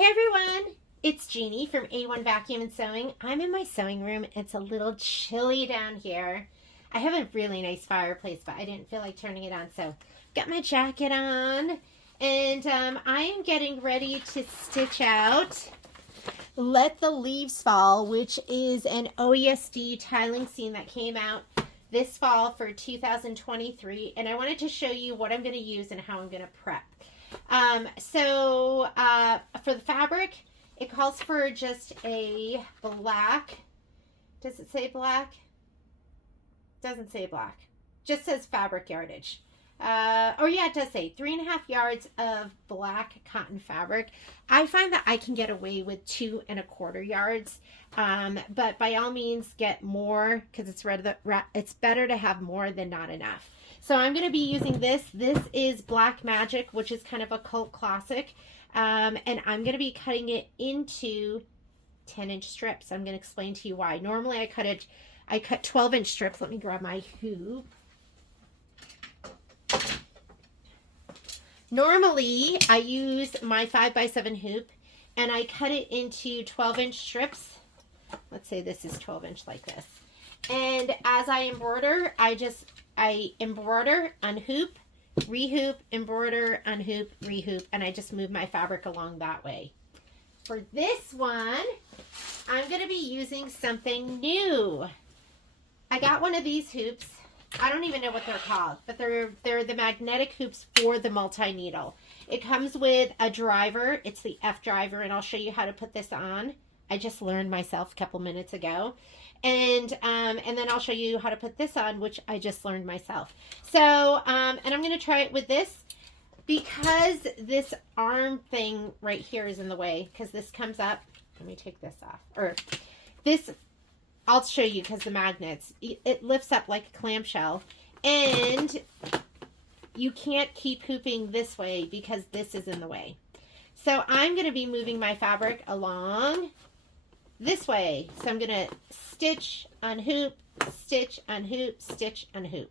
Hey everyone, it's Jeannie from A1 Vacuum and Sewing. I'm in my sewing room. It's a little chilly down here. I have a really nice fireplace, but I didn't feel like turning it on, so got my jacket on, and I am getting ready to stitch out Let the Leaves Fall, which is an OESD tiling seam that came out this fall for 2023, and I wanted to show you what I'm going to use and how I'm going to prep. For the fabric, it calls for just a black. Does it say black? Doesn't say black. Just says fabric yardage. Or yeah, it does say 3.5 yards of black cotton fabric. I find that I can get away with 2.25 yards. But by all means get more, because it's better to have more than not enough. So I'm going to be using this. This is Black Magic, which is kind of a cult classic. And I'm going to be cutting it into 10-inch strips. I'm going to explain to you why. Normally I cut 12-inch strips. Let me grab my hoop. Normally I use my 5x7 hoop and I cut it into 12-inch strips. Let's say this is 12-inch like this. And as I embroider, I embroider, unhoop, rehoop, embroider, unhoop, rehoop, and I just move my fabric along that way. For this one, I'm going to be using something new. I got one of these hoops. I don't even know what they're called, but they're the magnetic hoops for the multi-needle. It comes with a driver. It's the F driver, and I'll show you how to put this on. I just learned myself a couple minutes ago. And then I'll show you how to put this on, which I just learned myself. So, and I'm going to try it with this because this arm thing right here is in the way, because this comes up. Let me take this off. Or this, I'll show you because the magnets, it lifts up like a clamshell, and you can't keep hooping this way because this is in the way. So I'm going to be moving my fabric along this way. So I'm going to stitch, unhoop, stitch, unhoop, stitch, unhoop.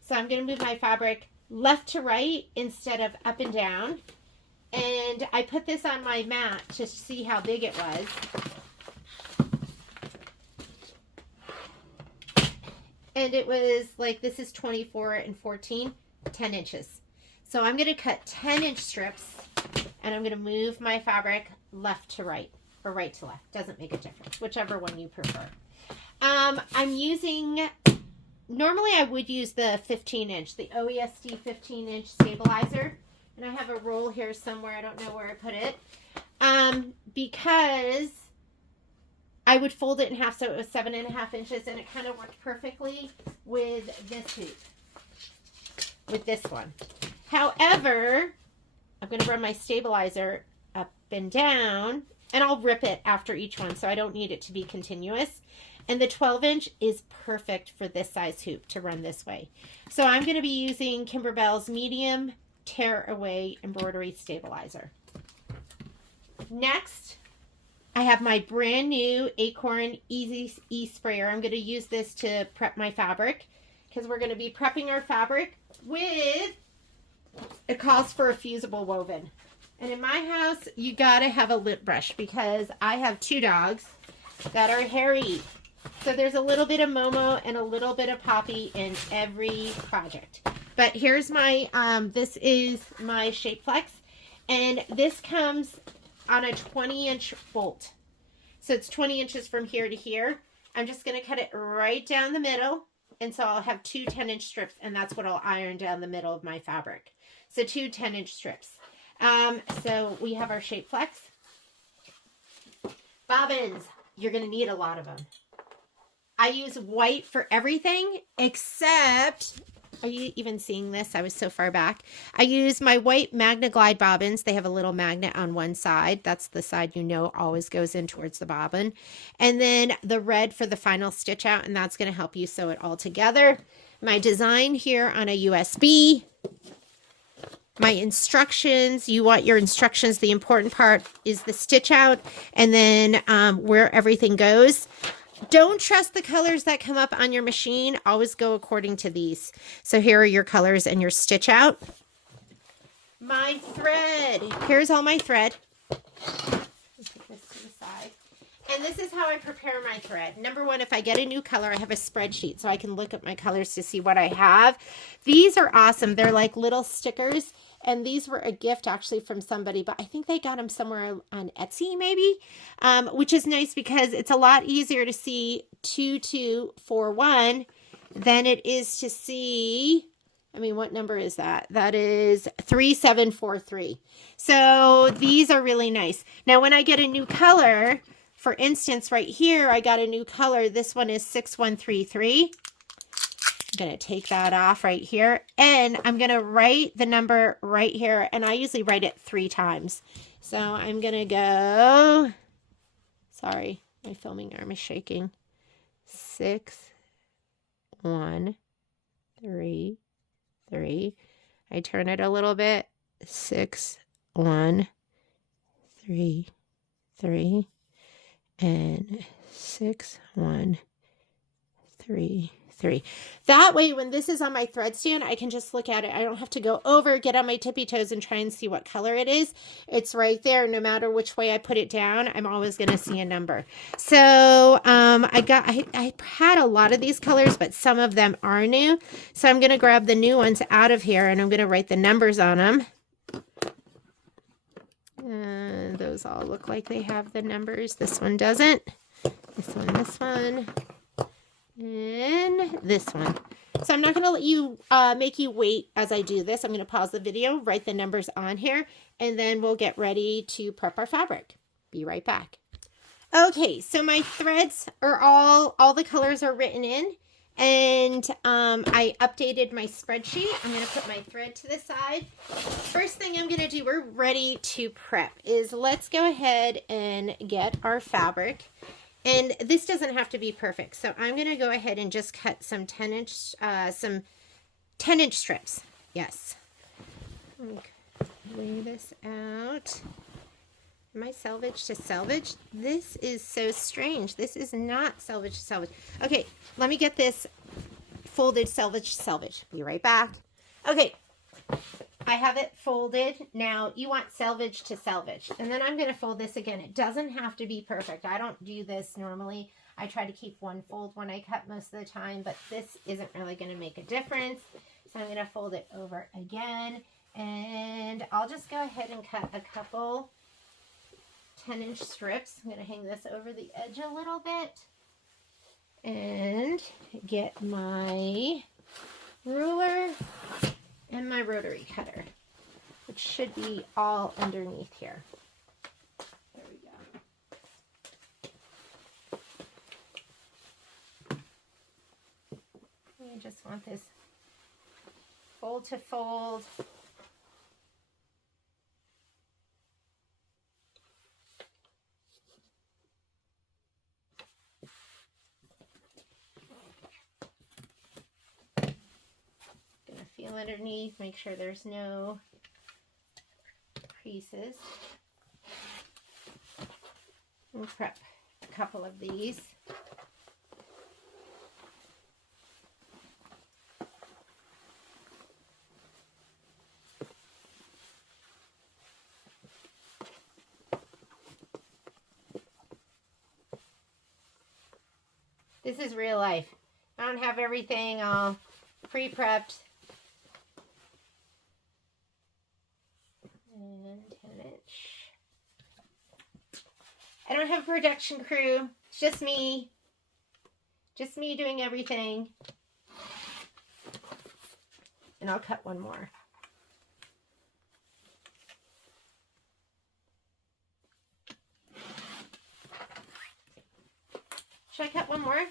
So I'm going to move my fabric left to right instead of up and down. And I put this on my mat to see how big it was. And it was like, this is 24 and 14, 10 inches. So I'm going to cut 10-inch strips, and I'm going to move my fabric left to right, or right to left. Doesn't make a difference, whichever one you prefer. I'm using, normally I would use the 15-inch, the OESD 15-inch stabilizer. And I have a roll here somewhere. I don't know where I put it. Because I would fold it in half, so it was 7.5 inches, and it kind of worked perfectly with this hoop, with this one. However, I'm going to run my stabilizer up and down, and I'll rip it after each one, so I don't need it to be continuous. And the 12-inch is perfect for this size hoop to run this way. So I'm going to be using Kimberbell's medium tear away embroidery stabilizer. Next, I have my brand new Acorn Easy E sprayer. I'm going to use this to prep my fabric because we're going to be prepping our fabric with, it calls for a fusible woven. And in my house, you got to have a lip brush because I have 2 dogs that are hairy. So there's a little bit of Momo and a little bit of Poppy in every project. But here's my, this is my Shape Flex, and this comes on a 20-inch bolt. So it's 20 inches from here to here. I'm just going to cut it right down the middle, and so I'll have 2 10-inch strips, and that's what I'll iron down the middle of my fabric. So 2 10-inch strips. So we have our Shape Flex. Bobbins, you're going to need a lot of them. I use white for everything except, are you even seeing this? I was so far back. I use my white Magna Glide bobbins. They have a little magnet on one side. That's the side you know always goes in towards the bobbin. And then the red for the final stitch out, and that's going to help you sew it all together. My design here on a USB. My instructions, you want your instructions. The important part is the stitch out and then where everything goes. Don't trust the colors that come up on your machine. Always go according to these. So here are your colors and your stitch out. My thread. Here's all my thread. And this is how I prepare my thread. Number one, if I get a new color, I have a spreadsheet so I can look at my colors to see what I have. These are awesome. They're like little stickers. And these were a gift actually from somebody, but I think they got them somewhere on Etsy maybe, which is nice because it's a lot easier to see 2241 than it is to see, I mean, what number is that? That is 3743. So these are really nice. Now, when I get a new color, for instance, right here, I got a new color. This one is 6133. I'm going to take that off right here. And I'm going to write the number right here. And I usually write it 3 times. So I'm going to go, sorry, my filming arm is shaking. 6, 1, 3, 3. I turn it a little bit. 6, 1, 3, 3. And 6, 1, 3, 3. That way, when this is on my thread stand, I can just look at it. I don't have to go over, get on my tippy toes, and try and see what color it is. It's right there. No matter which way I put it down, I'm always going to see a number. So I had a lot of these colors, but some of them are new. So I'm going to grab the new ones out of here, and I'm going to write the numbers on them. Those all look like they have the numbers. This one doesn't. This one, and this one. So I'm not going to let you make you wait as I do this. I'm going to pause the video, write the numbers on here, and then we'll get ready to prep our fabric. Be right back. Okay, so my threads are all the colors are written in, and I updated my spreadsheet. I'm going to put my thread to the side. First thing I'm going to do, we're ready to prep, is let's go ahead and get our fabric. And this doesn't have to be perfect, so I'm going to go ahead and just cut some 10-inch strips. Yes. Lay this out. Am I salvage to salvage? This is so strange. This is not salvage to salvage. Okay, let me get this folded salvage to salvage. Be right back. Okay, I have it folded. Now you want salvage to salvage. And then I'm going to fold this again. It doesn't have to be perfect. I don't do this normally. I try to keep one fold when I cut most of the time, but this isn't really going to make a difference. So I'm going to fold it over again. And I'll just go ahead and cut a couple 10-inch strips. I'm going to hang this over the edge a little bit and get my ruler and my rotary cutter, which should be all underneath here. There we go. I just want this fold to fold. Feel underneath, make sure there's no creases. We'll prep a couple of these. This is real life. I don't have everything all pre-prepped. And 10-inch. I don't have a production crew. It's just me. Just me doing everything. And I'll cut one more. Should I cut one more?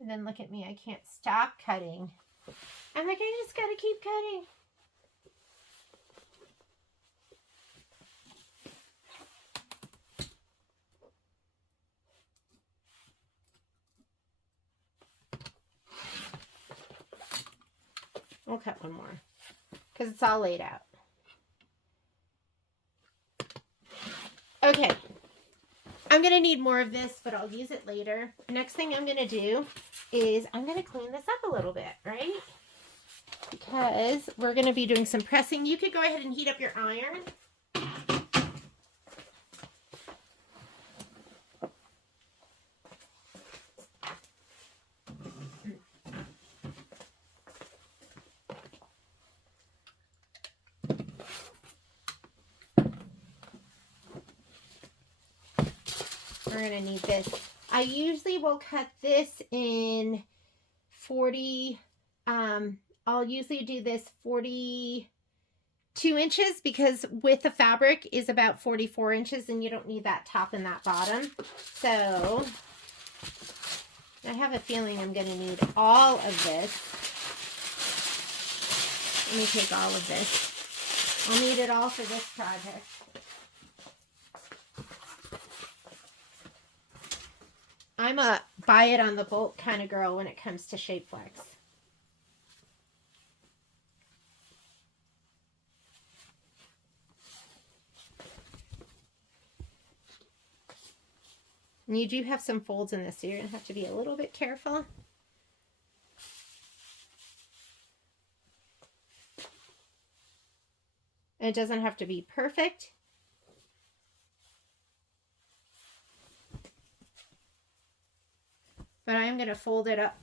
And then look at me, I can't stop cutting. I'm like, I just gotta keep cutting. We'll cut one more because it's all laid out. Okay. I'm going to need more of this, but I'll use it later. Next thing I'm going to do is I'm going to clean this up a little bit, right? Because we're going to be doing some pressing. You could go ahead and heat up your iron. We're going to need this. I usually will cut this in 40, I'll usually do this 42 inches because with the fabric is about 44 inches and you don't need that top and that bottom. So I have a feeling I'm going to need all of this. Let me take all of this. I'll need it all for this project. I'm a buy it on the bulk kind of girl when it comes to Shape Flex. And you do have some folds in this, so you're going to have to be a little bit careful. It doesn't have to be perfect. But I'm going to fold it up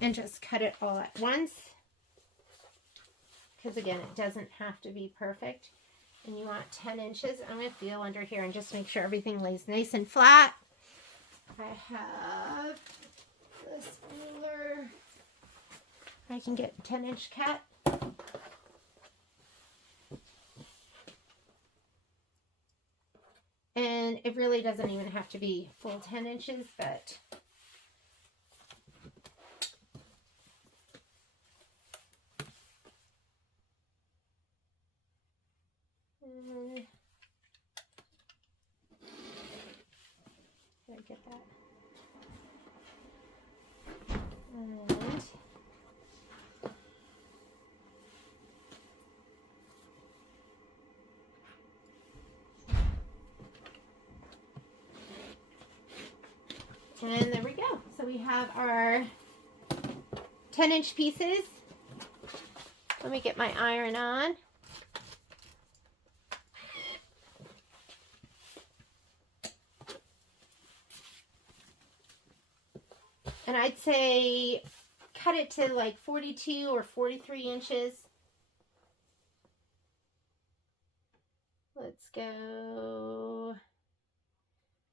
and just cut it all at once. Because again, it doesn't have to be perfect. And you want 10 inches. I'm going to feel under here and just make sure everything lays nice and flat. I have this ruler. I can get a 10-inch cut. And it really doesn't even have to be full 10 inches, but did I get that? And there we go. So we have our 10-inch pieces. Let me get my iron on. And I'd say cut it to like 42 or 43 inches. Let's go,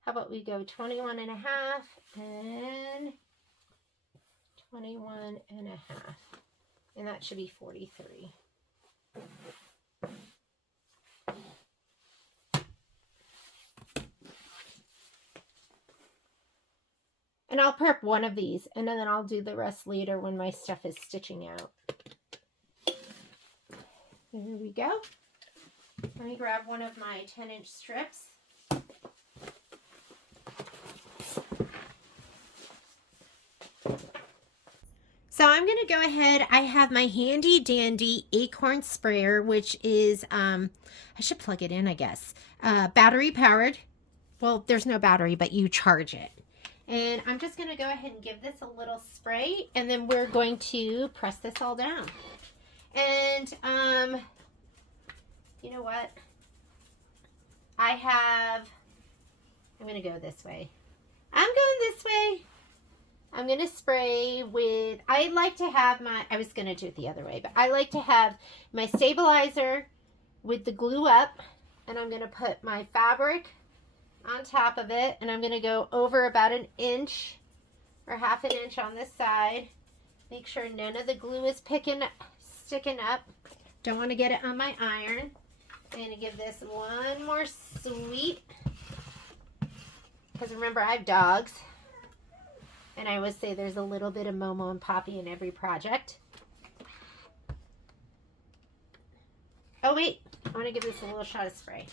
how about we go 21 and a half and 21 and a half. And that should be 43. And I'll prep one of these, and then I'll do the rest later when my stuff is stitching out. There we go. Let me grab one of my 10-inch strips. So I'm going to go ahead. I have my handy dandy acorn sprayer, which is, I should plug it in, I guess, battery powered. Well, there's no battery, but you charge it. And I'm just going to go ahead and give this a little spray, and then we're going to press this all down. And, you know what? I'm going to go this way. I'm going this way. I'm going to spray with, I like to have my, I was going to do it the other way, but I like to have my stabilizer with the glue up, and I'm going to put my fabric on top of it, and I'm going to go over about an inch or half an inch on this side. Make sure none of the glue is sticking up. Don't want to get it on my iron. I'm going to give this one more sweep, because remember, I have dogs, and I always say there's a little bit of Momo and Poppy in every project. Oh wait, I want to give this a little shot of spray.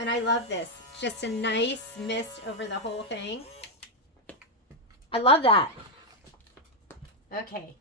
And I love this. It's just a nice mist over the whole thing. I love that. Okay.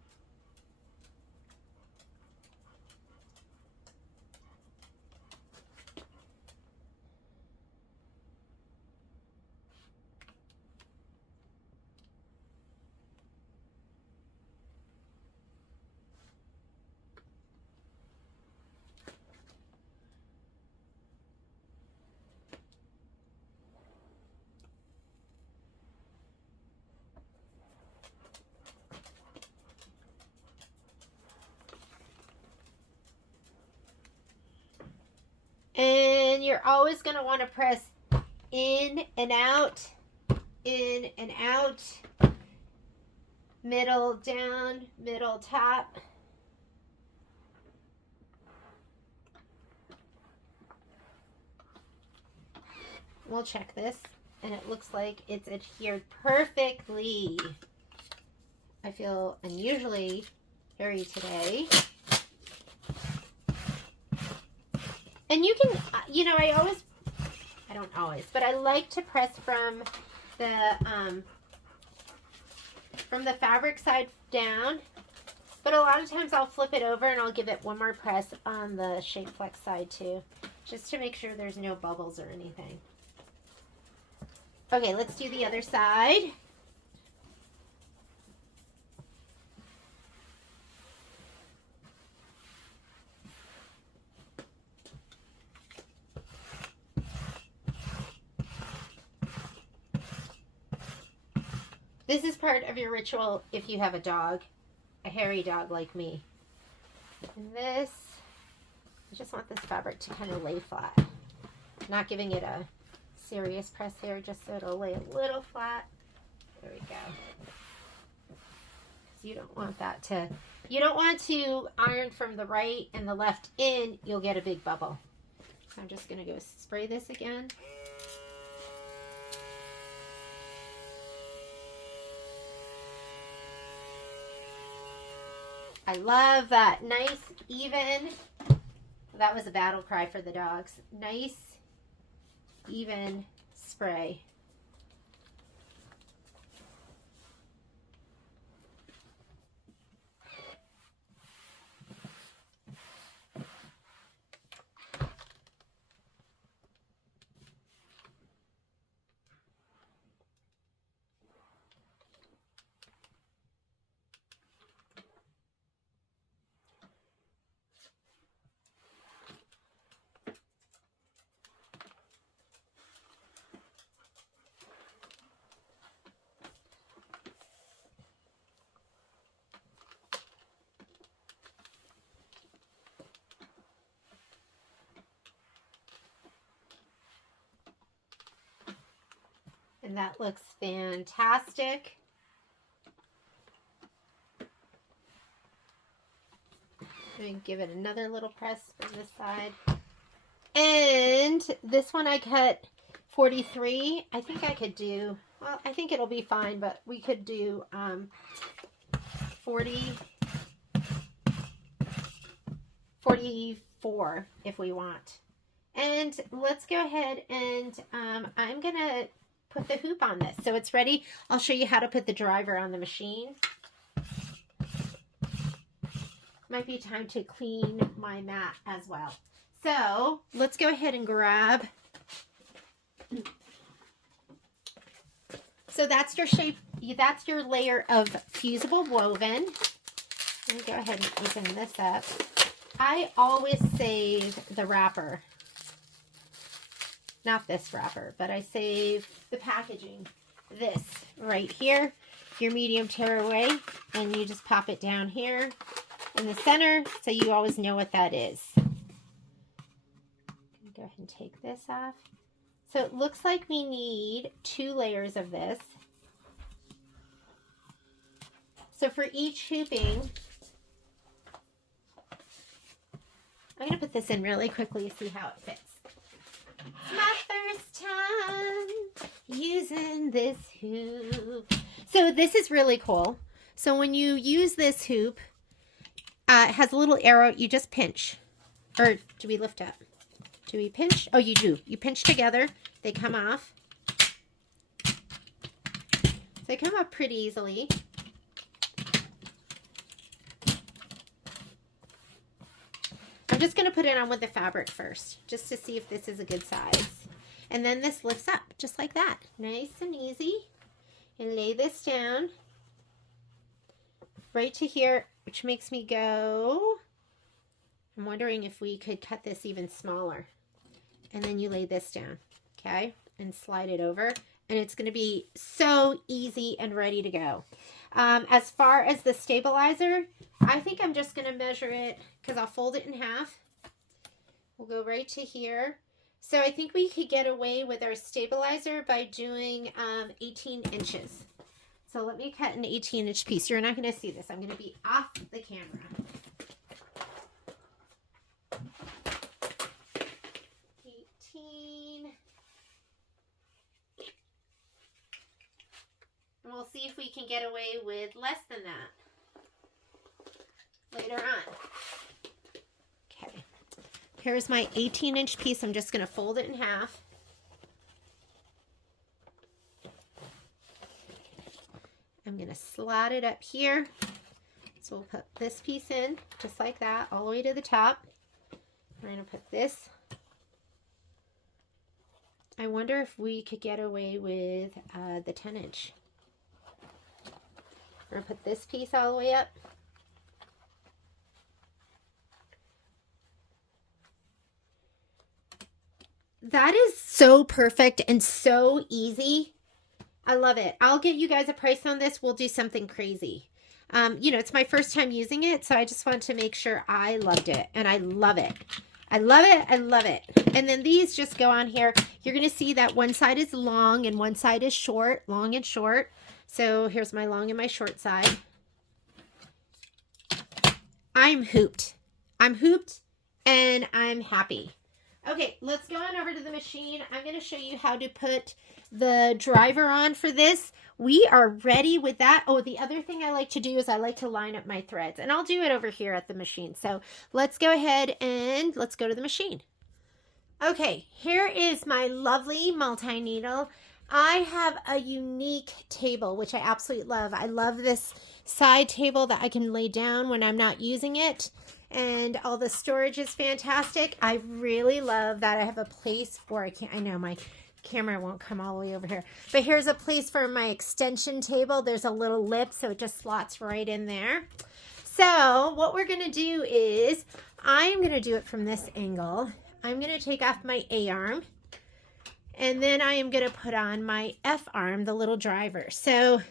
And you're always going to want to press in and out, middle down, middle top. We'll check this, and it looks like it's adhered perfectly. I feel unusually hairy today. And you can, you know, I don't always, but I like to press from the fabric side down. But a lot of times I'll flip it over and I'll give it one more press on the Shape Flex side too, just to make sure there's no bubbles or anything. Okay, let's do the other side. This is part of your ritual if you have a dog, a hairy dog like me. And this, I just want this fabric to kind of lay flat. Not giving it a serious press here, just so it'll lay a little flat. There we go. You don't want that to, you don't want to iron from the right and the left in, you'll get a big bubble. So I'm just going to go spray this again. I love that nice, even, that was a battle cry for the dogs. Nice, even spray. And that looks fantastic. I'm going to give it another little press from this side. And this one I cut 43. I think I could do, well, I think it'll be fine, but we could do 44 if we want. And let's go ahead and I'm going to put the hoop on this. So it's ready. I'll show you how to put the driver on the machine. Might be time to clean my mat as well. So let's go ahead and grab. So that's your shape. That's your layer of fusible woven. Let me go ahead and open this up. I always save the wrapper. Not this wrapper, but I save the packaging. This right here, your medium tearaway, and you just pop it down here in the center so you always know what that is. Go ahead and take this off. So it looks like we need 2 layers of this. So for each hooping, I'm going to put this in really quickly to see how it fits. It's my first time using this hoop. So this is really cool. So when you use this hoop, it has a little arrow. You just pinch. Or do we lift up? Do we pinch? Oh, you do. You pinch together. They come off. So they come off pretty easily. I'm just going to put it on with the fabric first, just to see if this is a good size. And then this lifts up, just like that. Nice and easy. And lay this down right to here, which makes me go, I'm wondering if we could cut this even smaller. And then you lay this down, okay? And slide it over. And it's going to be so easy and ready to go. As far as the stabilizer, I think I'm just going to measure it, because I'll fold it in half. We'll go right to here. So I think we could get away with our stabilizer by doing 18 inches. So let me cut an 18-inch piece. You're not going to see this. I'm going to be off the camera. 18. And we'll see if we can get away with less than that later on. Okay. Here's my 18-inch piece. I'm just going to fold it in half. I'm going to slot it up here. So we'll put this piece in just like that all the way to the top. We're going to put this. I wonder if we could get away with the 10-inch. We're going to put this piece all the way up. That is so perfect and so easy. I love it. I'll get you guys a price on this. We'll do something crazy. You know, it's my first time using it, so I just want to make sure I loved it, and I love it. I love it. I love it. And then these just go on here. You're going to see that one side is long and one side is short, long and short. So here's my long and my short side. I'm hooped. I'm hooped and I'm happy. Okay, let's go on over to the machine. I'm going to show you how to put the driver on for this. We are ready with that. Oh, the other thing I like to do is I like to line up my threads, and I'll do it over here at the machine. So let's go ahead and let's go to the machine. Okay, here is my lovely multi-needle. I have a unique table, which I absolutely love. I love this side table that I can lay down when I'm not using it. And all the storage is fantastic. I really love that I have a place for, I know my camera won't come all the way over here, but here's a place for my extension table. There's a little lip, so it just slots right in there. So what we're going to do is, I'm going to do it from this angle. I'm going to take off my A arm, and then I am going to put on my F arm, the little driver. So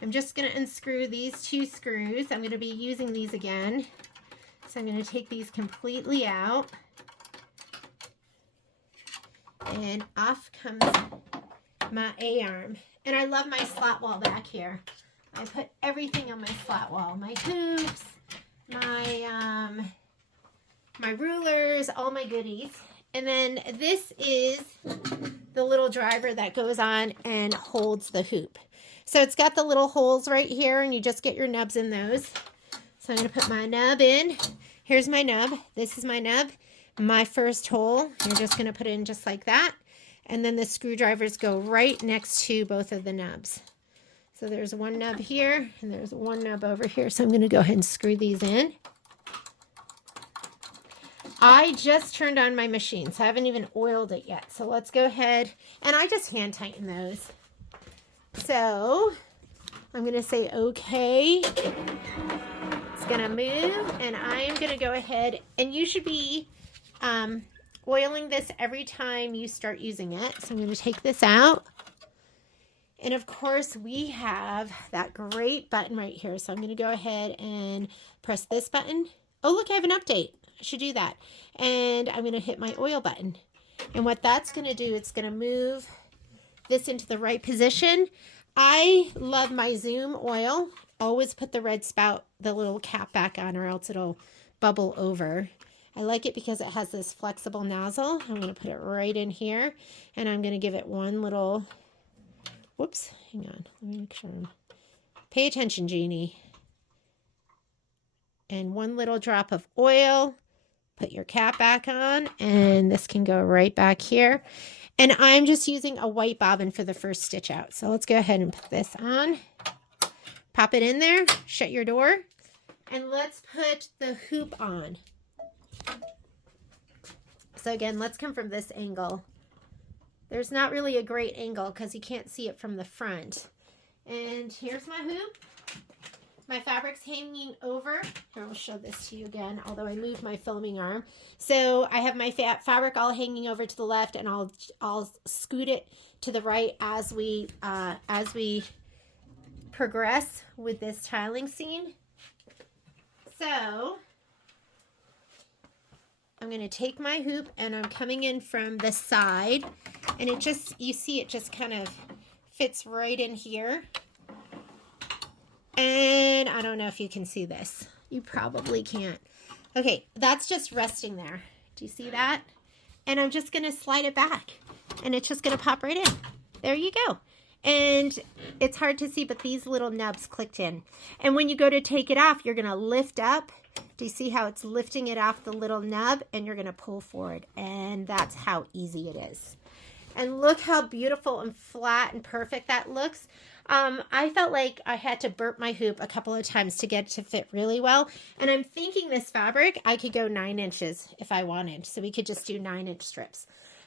I'm just going to unscrew these two screws. I'm going to be using these again. So I'm going to take these completely out. And off comes my A arm. And I love my slot wall back here. I put everything on my slot wall. My hoops, my rulers, all my goodies. And then this is the little driver that goes on and holds the hoop. So it's got the little holes right here, and you just get your nubs in those. So I'm going to put my nub in. Here's my nub. This is my nub. My first hole, you're just going to put it in just like that. And then the screwdrivers go right next to both of the nubs. So there's one nub here, and there's one nub over here. So I'm going to go ahead and screw these in. I just turned on my machine, so I haven't even oiled it yet. So let's go ahead, and I just hand tighten those. So I'm going to say okay. It's going to move, and I am going to go ahead, and you should be oiling this every time you start using it. So I'm going to take this out. And of course, we have that great button right here. So I'm going to go ahead and press this button. Oh, look, I have an update. I should do that. And I'm going to hit my oil button. And what that's going to do, it's going to move this into the right position. I love my Zoom oil. Always put the red spout, the little cap back on, or else it'll bubble over. I like it because it has this flexible nozzle. I'm going to put it right in here, and I'm going to give it one little, whoops, hang on. Let me make sure. Pay attention, Jeannie. And one little drop of oil. Put your cap back on, and this can go right back here. And I'm just using a white bobbin for the first stitch out. So let's go ahead and put this on. Pop it in there, shut your door, and let's put the hoop on. So again, let's come from this angle. There's not really a great angle because you can't see it from the front. And here's my hoop. My fabric's hanging over. Here, I'll show this to you again, although I moved my filming arm. So I have my fabric all hanging over to the left, and I'll scoot it to the right as we progress with this tiling scene. So I'm going to take my hoop and I'm coming in from the side, and it just, you see it just kind of fits right in here. And I don't know if you can see this. You probably can't. Okay, that's just resting there. Do you see that? And I'm just going to slide it back, and it's just going to pop right in. There you go. And it's hard to see, but these little nubs clicked in. And when you go to take it off, you're going to lift up. Do you see how it's lifting it off the little nub? And you're going to pull forward. And that's how easy it is. And look how beautiful and flat and perfect that looks. I felt like I had to burp my hoop a couple of times to get it to fit really well. And I'm thinking this fabric, I could go 9 inches if I wanted. So we could just do 9-inch strips.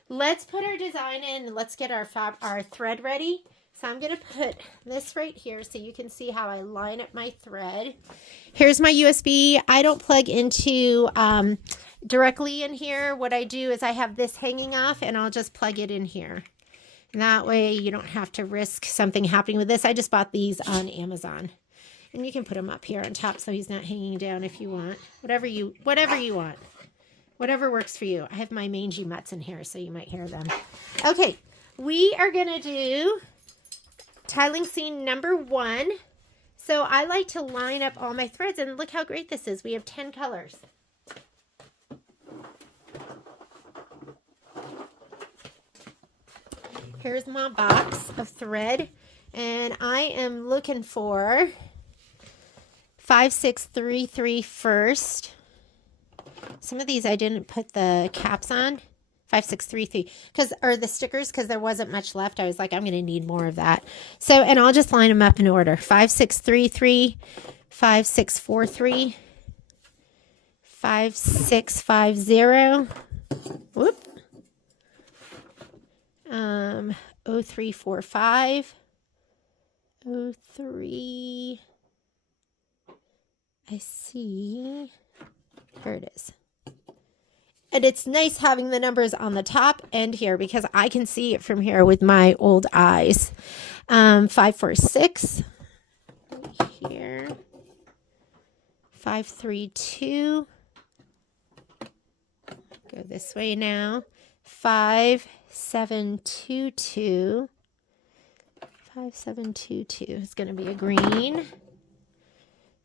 Let's put our design in and let's get our thread ready. So I'm going to put this right here so you can see how I line up my thread. Here's my USB. I don't plug into directly in here. What I do is I have this hanging off and I'll just plug it in here. And that way you don't have to risk something happening with this. I just bought these on Amazon. And you can put him up here on top so he's not hanging down if you want. Whatever you want. Whatever works for you. I have my mangy mutts in here so you might hear them. Okay, we are going to do tiling scene number 1. So I like to line up all my threads, and look how great this is. We have 10 colors. Here's my box of thread, and I am looking for 5633 first. Some of these I didn't put the caps on. 5633 or the stickers, because there wasn't much left. I was like, I'm going to need more of that. So, and I'll just line them up in order. 5633, 5643, 5650. Whoop. 0345. 03. I see. Here it is. And it's nice having the numbers on the top and here because I can see it from here with my old eyes. 546 here. 532. Go this way now. 5722. 5722 is going to be a green.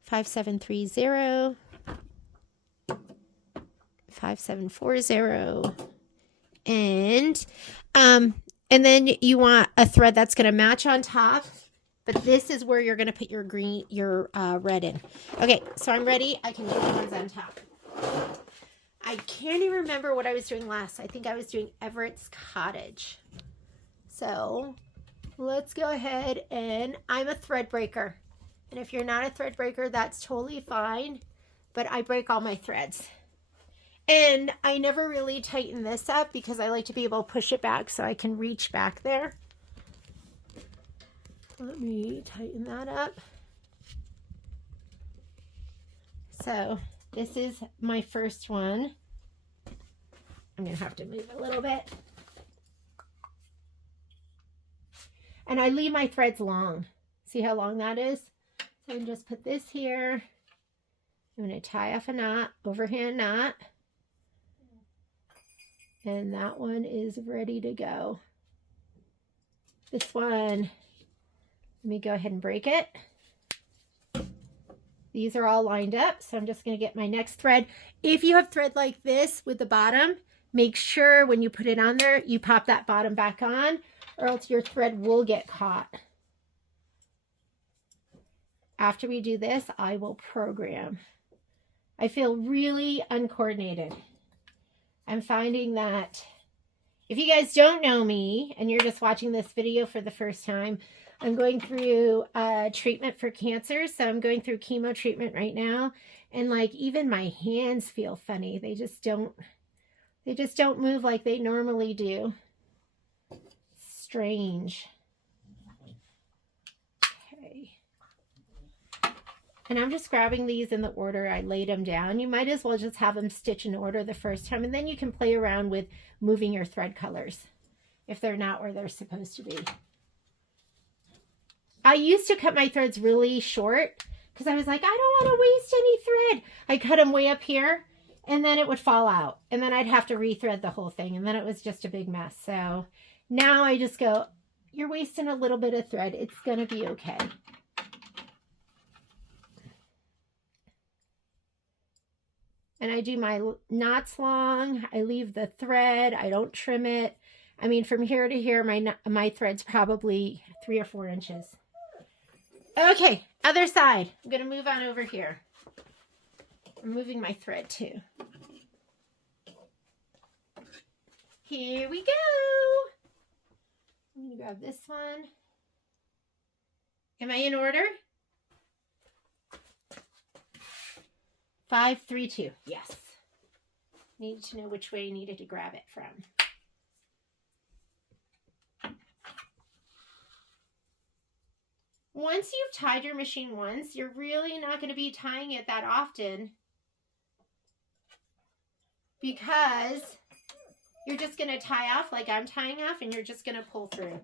5730. 5740. And then you want a thread that's going to match on top, but this is where you're going to put your red in. Okay, so I'm ready. I can do the ones on top. I can't even remember what I was doing last. I think I was doing Everett's Cottage. So let's go ahead, and I'm a thread breaker. And if you're not a thread breaker, that's totally fine, but I break all my threads. And I never really tighten this up because I like to be able to push it back so I can reach back there. Let me tighten that up. So this is my first one. I'm going to have to move a little bit. And I leave my threads long. See how long that is? So I can just put this here. I'm going to tie off a knot, overhand knot. And that one is ready to go. This one, let me go ahead and break it. These are all lined up, so I'm just going to get my next thread. If you have thread like this with the bottom, make sure when you put it on there, you pop that bottom back on, or else your thread will get caught. After we do this, I will program. I feel really uncoordinated. I'm finding that if you guys don't know me and you're just watching this video for the first time, I'm going through treatment for cancer. So I'm going through chemo treatment right now. And like even my hands feel funny. They just don't move like they normally do. Strange. Okay. And I'm just grabbing these in the order I laid them down. You might as well just have them stitch in order the first time, and then you can play around with moving your thread colors if they're not where they're supposed to be. I used to cut my threads really short because I was like, I don't want to waste any thread. I cut them way up here, and then it would fall out, and then I'd have to rethread the whole thing, and then it was just a big mess. So now I just go, you're wasting a little bit of thread. It's going to be okay. And I do my knots long. I leave the thread. I don't trim it. I mean, from here to here, my thread's probably 3 or 4 inches. Okay, other side. I'm going to move on over here. I'm moving my thread too. Here we go. I'm going to grab this one. Am I in order? 5, 3, 2. Yes. Needed to know which way you needed to grab it from. Once you've tied your machine once, you're really not going to be tying it that often, because you're just going to tie off like I'm tying off, and you're just going to pull through.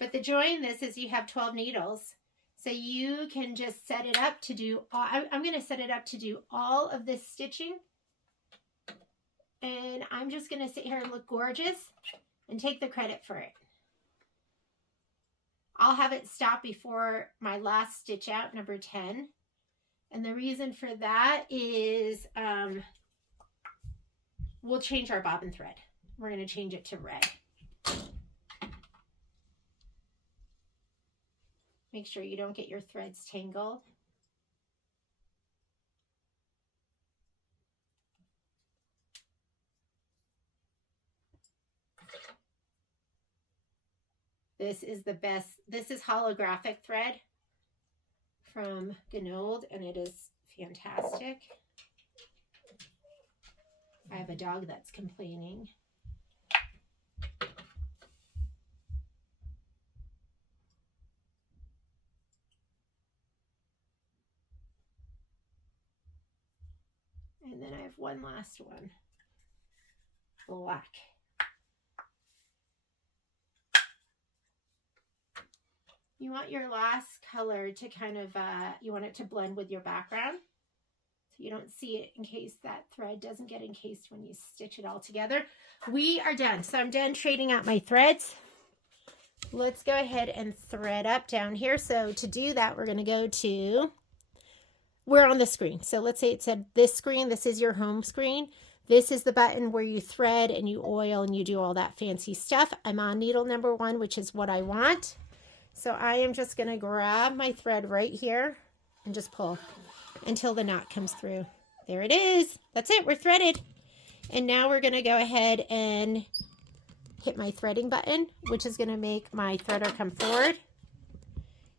But the joy in this is you have 12 needles. So you can just set it up to do, I'm going to set it up to do all of this stitching. And I'm just going to sit here and look gorgeous and take the credit for it. I'll have it stop before my last stitch out, number 10. And the reason for that is we'll change our bobbin thread. We're going to change it to red. Make sure you don't get your threads tangled. This is the best. This is holographic thread from Gnold, and it is fantastic. I have a dog that's complaining. And then I have one last one, black. You want your last color to kind of, you want it to blend with your background. So you don't see it in case that thread doesn't get encased when you stitch it all together. We are done. So I'm done trading out my threads. Let's go ahead and thread up down here. So to do that, we're going to go to, we're on the screen. So let's say it said this screen, this is your home screen. This is the button where you thread and you oil and you do all that fancy stuff. I'm on needle number 1, which is what I want. So I am just going to grab my thread right here and just pull until the knot comes through. There it is. That's it. We're threaded. And now we're going to go ahead and hit my threading button, which is going to make my threader come forward.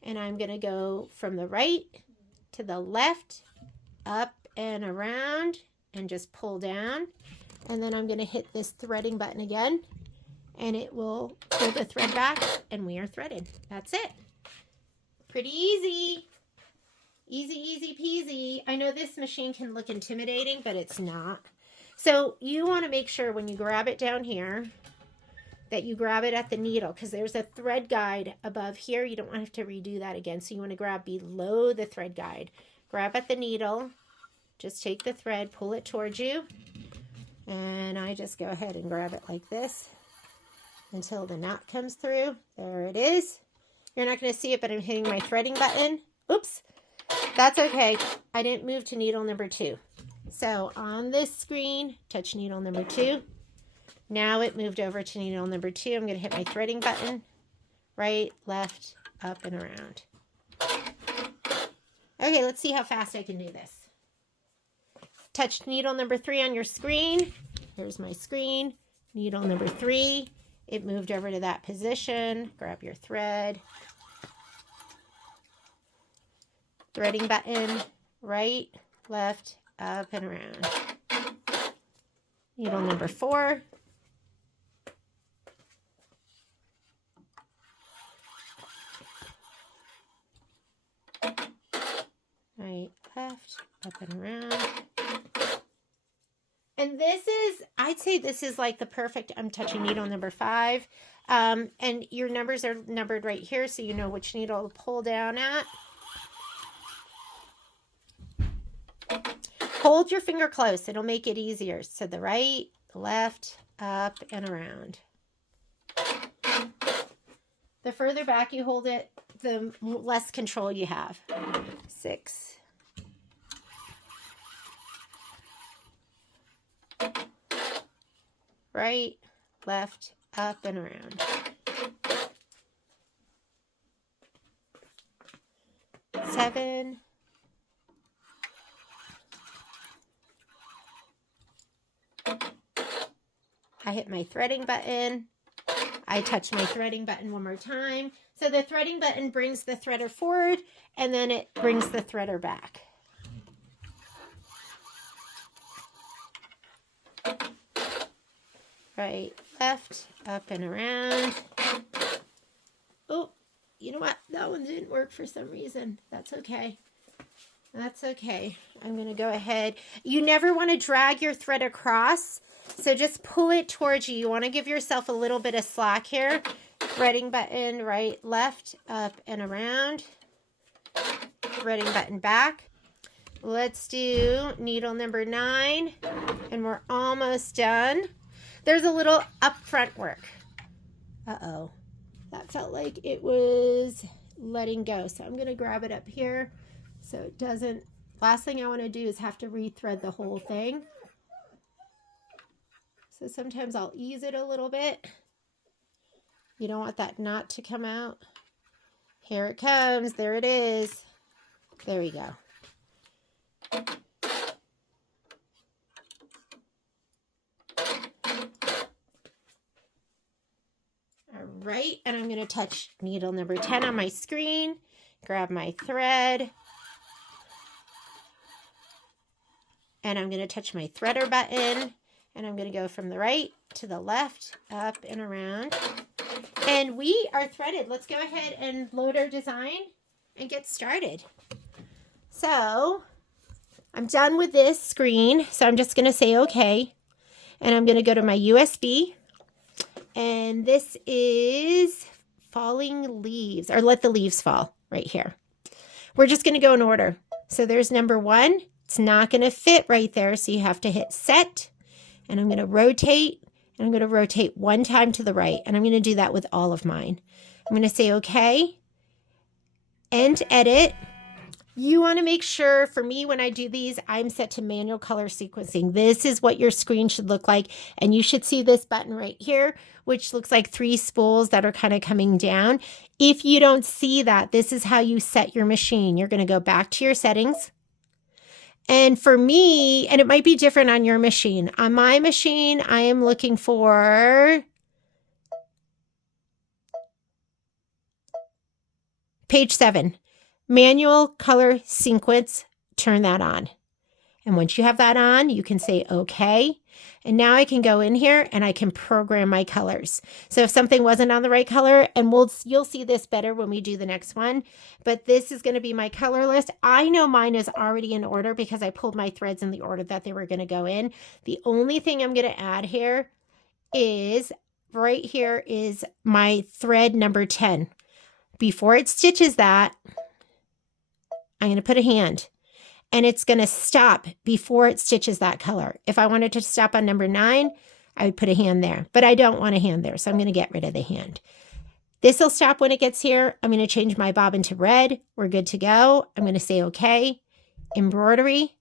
And I'm going to go from the right to the left, up and around, and just pull down. And then I'm going to hit this threading button again, and it will pull the thread back, and we are threaded. That's it. Pretty easy. Easy, easy peasy. I know this machine can look intimidating, but it's not. So you want to make sure when you grab it down here that you grab it at the needle, because there's a thread guide above here. You don't want to have to redo that again. So you want to grab below the thread guide. Grab at the needle. Just take the thread, pull it towards you, and I just go ahead and grab it like this until the knot comes through. There it is. You're not going to see it, but I'm hitting my threading button. Oops. That's okay. I didn't move to needle number 2. So on this screen, touch needle number 2. Now it moved over to needle number 2. I'm going to hit my threading button. Right, left, up, and around. Okay, let's see how fast I can do this. Touch needle number 3 on your screen. Here's my screen. Needle number 3. It moved over to that position. Grab your thread. Threading button. Right, left, up, and around. Needle number 4. Right, left, up and around. And this is, I'd say this is like the perfect, I'm touching needle number 5. And your numbers are numbered right here, so you know which needle to pull down at. Hold your finger close. It'll make it easier. So the right, the left, up, and around. The further back you hold it, the less control you have. 6. Right, left, up, and around. 7. I hit my threading button. I touch my threading button one more time. So the threading button brings the threader forward, and then it brings the threader back. Right, left, up and around. Oh, you know what? That one didn't work for some reason. That's okay. That's okay. I'm going to go ahead. You never want to drag your thread across, so just pull it towards you. You want to give yourself a little bit of slack here. Threading button, right, left, up, and around. Threading button back. Let's do needle number 9, and we're almost done. There's a little upfront work. Uh-oh. That felt like it was letting go, so I'm going to grab it up here. So it doesn't, last thing I want to do is have to rethread the whole thing. So sometimes I'll ease it a little bit. You don't want that knot to come out. Here it comes. There it is. There we go. All right, and I'm going to touch needle number 10 on my screen. Grab my thread. And I'm going to touch my threader button, and I'm going to go from the right to the left, up and around. And we are threaded. Let's go ahead and load our design and get started. So I'm done with this screen, so I'm just going to say okay. And I'm going to go to my USB. And this is falling leaves, or let the leaves fall right here. We're just going to go in order. So there's number 1. It's not going to fit right there, so you have to hit set, and I'm going to rotate, and I'm going to rotate 1 time to the right, and I'm going to do that with all of mine. I'm going to say okay, and edit. You want to make sure, for me, when I do these, I'm set to manual color sequencing. This is what your screen should look like, and you should see this button right here, which looks like 3 spools that are kind of coming down. If you don't see that, this is how you set your machine. You're going to go back to your settings. And for me, and it might be different on your machine. On my machine, I am looking for page 7, manual color sequence. Turn that on. And once you have that on, you can say okay. And now I can go in here and I can program my colors. So if something wasn't on the right color, and you'll see this better when we do the next one, but this is going to be my color list. I know mine is already in order because I pulled my threads in the order that they were going to go in. The only thing I'm going to add here is, right here is my thread number 10. Before it stitches that, I'm going to put a hand. And it's going to stop before it stitches that color. If I wanted to stop on number 9, I would put a hand there. But I don't want a hand there, so I'm going to get rid of the hand. This will stop when it gets here. I'm going to change my bobbin to red. We're good to go. I'm going to say okay. Embroidery.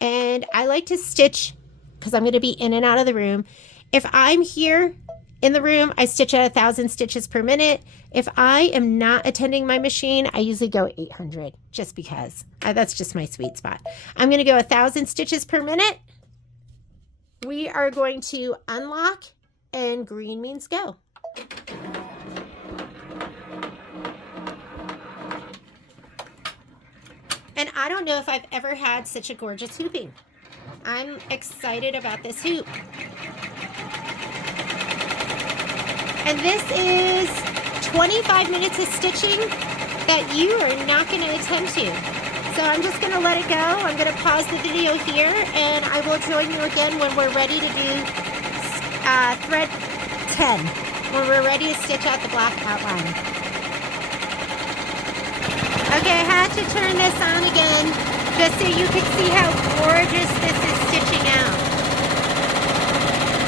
And I like to stitch because I'm going to be in and out of the room. If I'm here in the room, I stitch at 1,000 stitches per minute. If I am not attending my machine, I usually go 800 just because. That's just my sweet spot. I'm going to go 1,000 stitches per minute. We are going to unlock, and green means go. And I don't know if I've ever had such a gorgeous hooping. I'm excited about this hoop. And this is 25 minutes of stitching that you are not going to attend to. So I'm just going to let it go. I'm going to pause the video here, and I will join you again when we're ready to do thread 10, when we're ready to stitch out the black outline. Okay, I had to turn this on again just so you can see how gorgeous this is stitching out.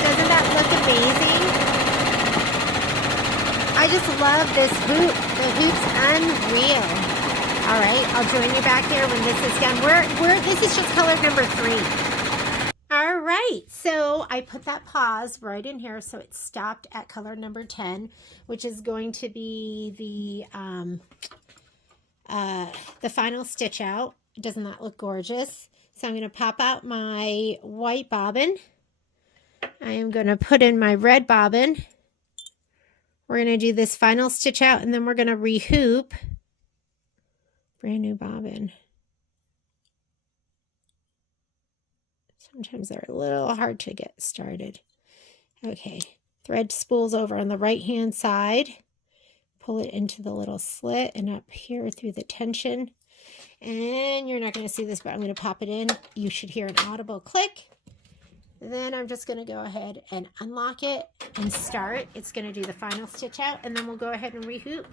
Doesn't that look amazing? I just love this hoop. The hoop's unreal. All right, I'll join you back there when this is done. This is just color number 3. All right, so I put that pause right in here, so it stopped at color number 10, which is going to be the final stitch out. Doesn't that look gorgeous? So I'm going to pop out my white bobbin. I am going to put in my red bobbin. We're going to do this final stitch out, and then we're going to rehoop. Brand new bobbin. Sometimes they're a little hard to get started. Okay, thread spools over on the right hand side. Pull it into the little slit and up here through the tension. And you're not going to see this, but I'm going to pop it in. You should hear an audible click. Then I'm just going to go ahead and unlock it and start. It's going to do the final stitch out, and then we'll go ahead and rehoop.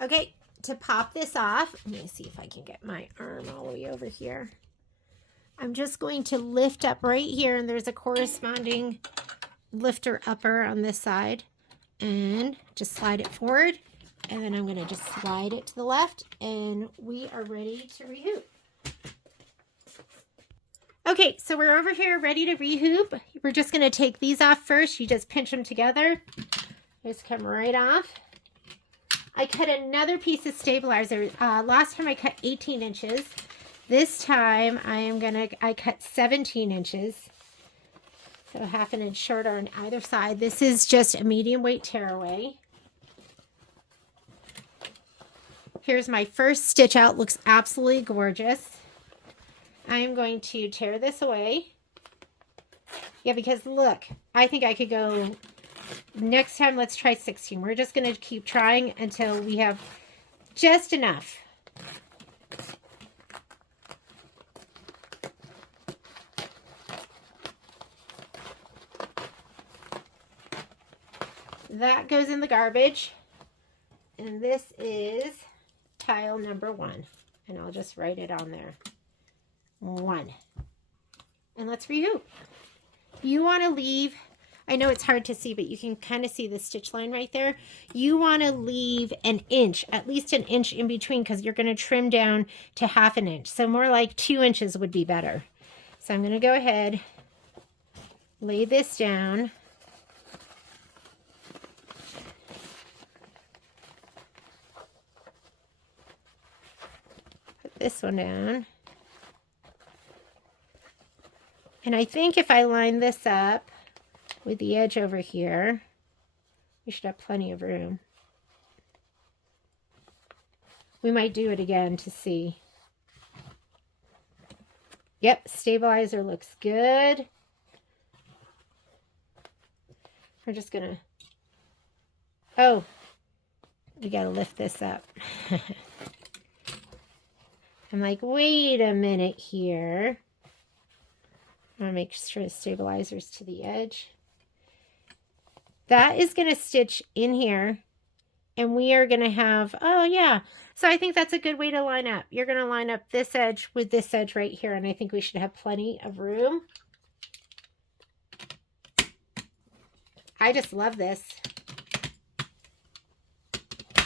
Okay, to pop this off, let me see if I can get my arm all the way over here. I'm just going to lift up right here, and there's a corresponding lifter upper on this side, and just slide it forward, and then I'm going to just slide it to the left, and we are ready to rehoop. Okay, so we're over here ready to rehoop. We're just going to take these off first. You just pinch them together. Just come right off. I cut another piece of stabilizer. Last time I cut 18 inches. This time I cut 17 inches. So 1/2 inch shorter on either side. This is just a medium weight tearaway. Here's my first stitch out. Looks absolutely gorgeous. I am going to tear this away. Yeah, because look, I think I could go... Next time, let's try 16. We're just going to keep trying until we have just enough. That goes in the garbage. And this is tile number 1. And I'll just write it on there. 1. And let's rehoop. You want to leave... I know it's hard to see, but you can kind of see the stitch line right there. You want to leave an inch, at least an inch in between, because you're going to trim down to 1/2 inch. So more like 2 inches would be better. So I'm going to go ahead, lay this down. Put this one down. And I think if I line this up with the edge over here, we should have plenty of room. We might do it again to see. Yep, stabilizer looks good. We're just gonna... Oh, we gotta lift this up. I'm like, wait a minute here. I want to make sure the stabilizer's to the edge. That is going to stitch in here, and we are going to have, oh yeah, so I think that's a good way to line up. You're going to line up this edge with this edge right here, and I think we should have plenty of room. I just love this.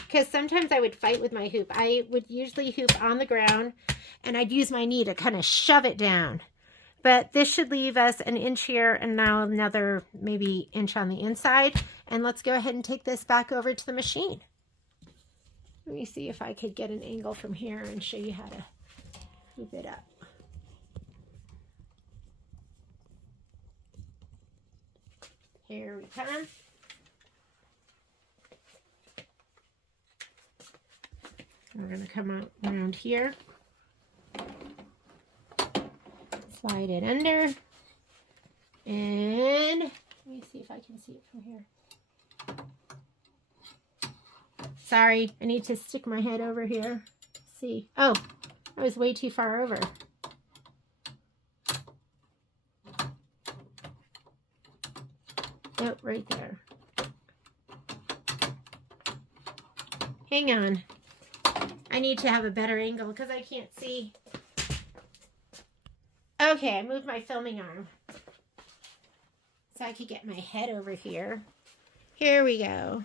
Because sometimes I would fight with my hoop. I would usually hoop on the ground, and I'd use my knee to kind of shove it down. But this should leave us an inch here, and now another maybe inch on the inside. And let's go ahead and take this back over to the machine. Let me see if I could get an angle from here and show you how to hoop it up. Here we come. We're going to come out around here. Slide it under. And let me see if I can see it from here. Sorry, I need to stick my head over here. See. Oh, I was way too far over. Nope, right there. Hang on. I need to have a better angle because I can't see. Okay, I moved my filming arm so I could get my head over here. Here we go.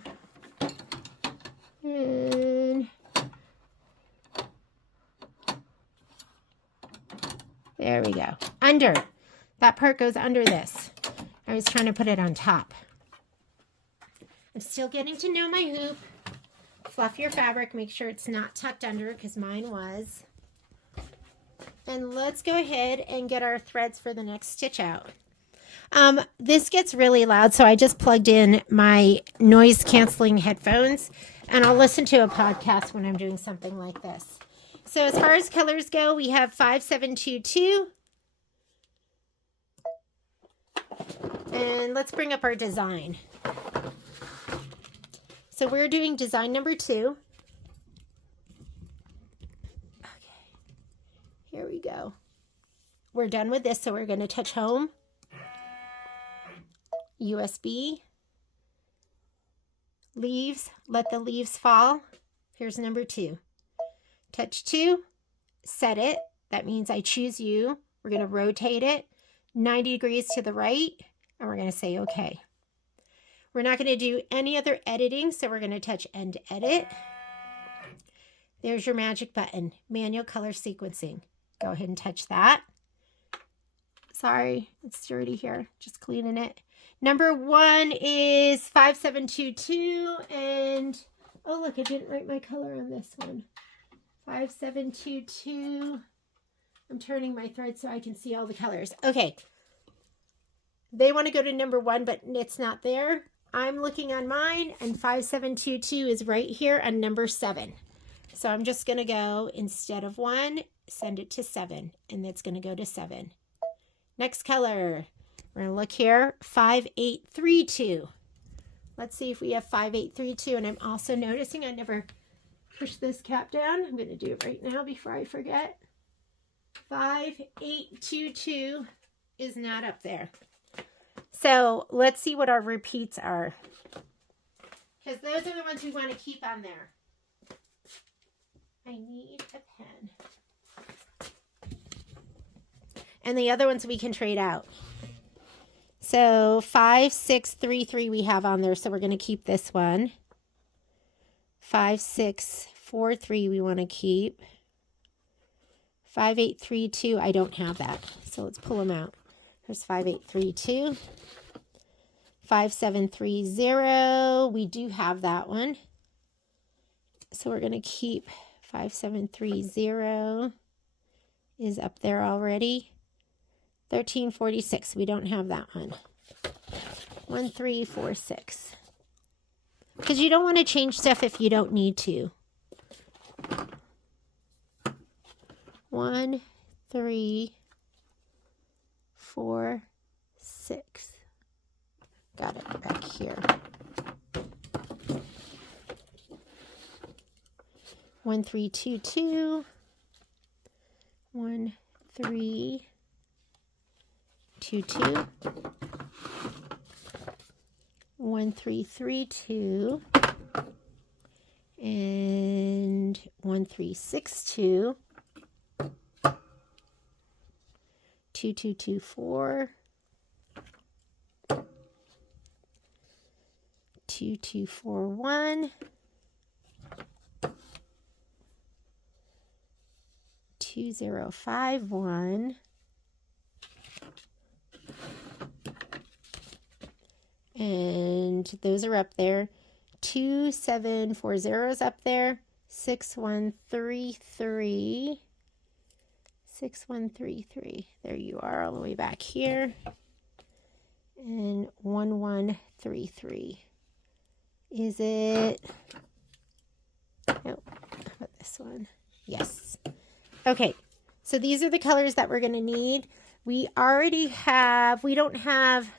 And there we go. Under. That part goes under this. I was trying to put it on top. I'm still getting to know my hoop. Fluff your fabric. Make sure it's not tucked under because mine was. And let's go ahead and get our threads for the next stitch out. This gets really loud, so I just plugged in my noise canceling headphones, and I'll listen to a podcast when I'm doing something like this. So as far as colors go, we have 5722. And let's bring up our design. So we're doing design number 2. Okay, here we go. We're done with this, so we're going to touch home. USB. Leaves, let the leaves fall. Here's number 2. Touch 2, set it. That means I choose you. We're going to rotate it 90 degrees to the right, and we're going to say okay. We're not going to do any other editing, so we're going to touch end edit. There's your magic button, manual color sequencing. Go ahead and touch that. Sorry, it's dirty here. Just cleaning it. Number 1 is 5722, and oh look, I didn't write my color on this one. 5722. I'm turning my thread so I can see all the colors. Okay. They want to go to number 1, but it's not there. I'm looking on mine, and 5722 is right here on number 7. So I'm just going to go, instead of 1, send it to 7, and it's going to go to 7. Next color. We're going to look here, 5832. Let's see if we have 5832, and I'm also noticing I never pushed this cap down. I'm going to do it right now before I forget. 5822 is not up there. So let's see what our repeats are, because those are the ones we want to keep on there. I need a pen. And the other ones we can trade out. So 5633 we have on there, so we're going to keep this one. 5643 we want to keep. 5832, I don't have that, so let's pull them out. There's 5832. 5730, we do have that one. So we're going to keep 5730 is up there already. 1346, we don't have that one. 1346. Because you don't want to change stuff if you don't need to. 1, 3, 4, 6. Got it back here. 1322. 1322. 1332. And 1362. 2224. 2241. 2051. And those are up there. 2740 is up there. 6133. 6133. There you are, all the way back here. And 1133. Is it? Oh, how about this one? Yes. Okay, so these are the colors that we're going to need. We already have, we don't have,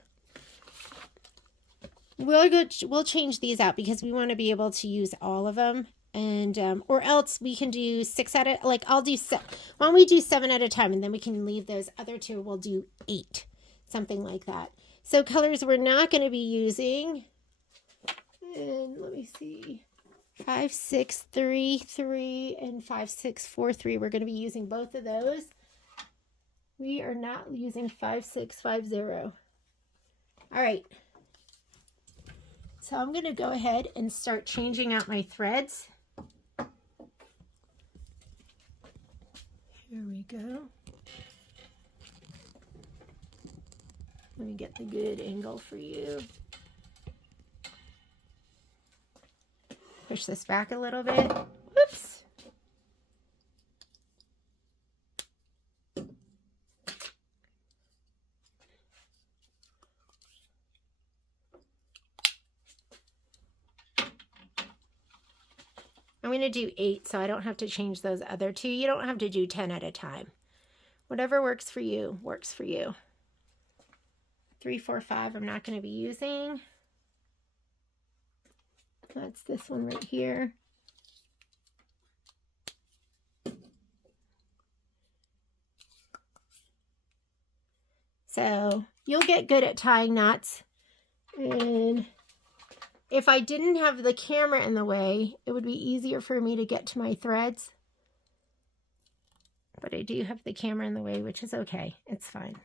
we'll change these out because we want to be able to use all of them. And, or else we can do 6 at a, like I'll do, why don't we do 7 at a time, and then we can leave those other 2, we'll do 8, something like that. So colors we're not going to be using, and let me see, 5, 6, 3, 3, and 5, 6, 4, 3. We're going to be using both of those. We are not using 5, 6, 5, 0. All right. So I'm going to go ahead and start changing out my threads. Here we go. Let me get the good angle for you. Push this back a little bit. Whoops. I'm going to do 8 so I don't have to change those other 2. You don't have to do 10 at a time. Whatever works for you, works for you. 3, 4, 5 I'm not going to be using. That's this one right here. So you'll get good at tying knots. And if I didn't have the camera in the way, it would be easier for me to get to my threads. But I do have the camera in the way, which is okay. It's fine.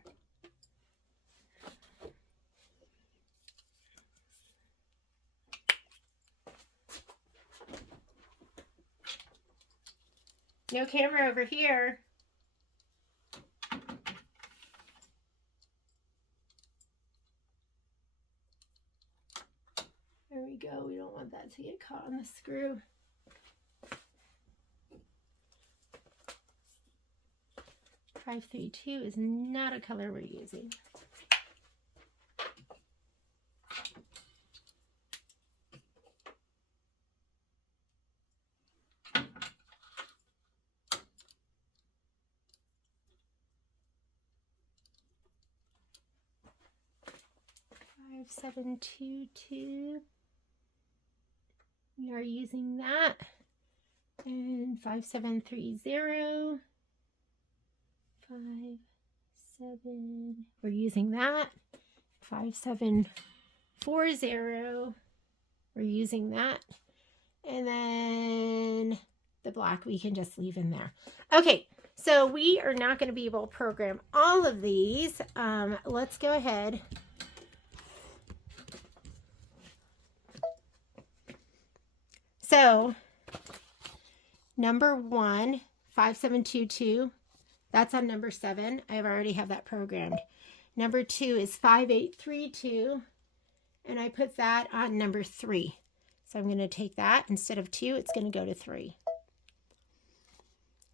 No camera over here. There we go. We don't want that to get caught on the screw. Five, 3, 2 is not a color we're using. Five, 7, 2, 2. We are using that. And 5, 7, 3, 0. 5, 7. We're using that. 5, 7, 4, 0. We're using that. And then the black we can just leave in there. Okay, so we are not going to be able to program all of these. Let's go ahead. So number 1, 5, 7, 2, 2. That's on number 7. I already have that programmed. Number 2 is 5, 8, 3, 2. And I put that on number 3. So I'm going to take that. Instead of 2, it's going to go to 3.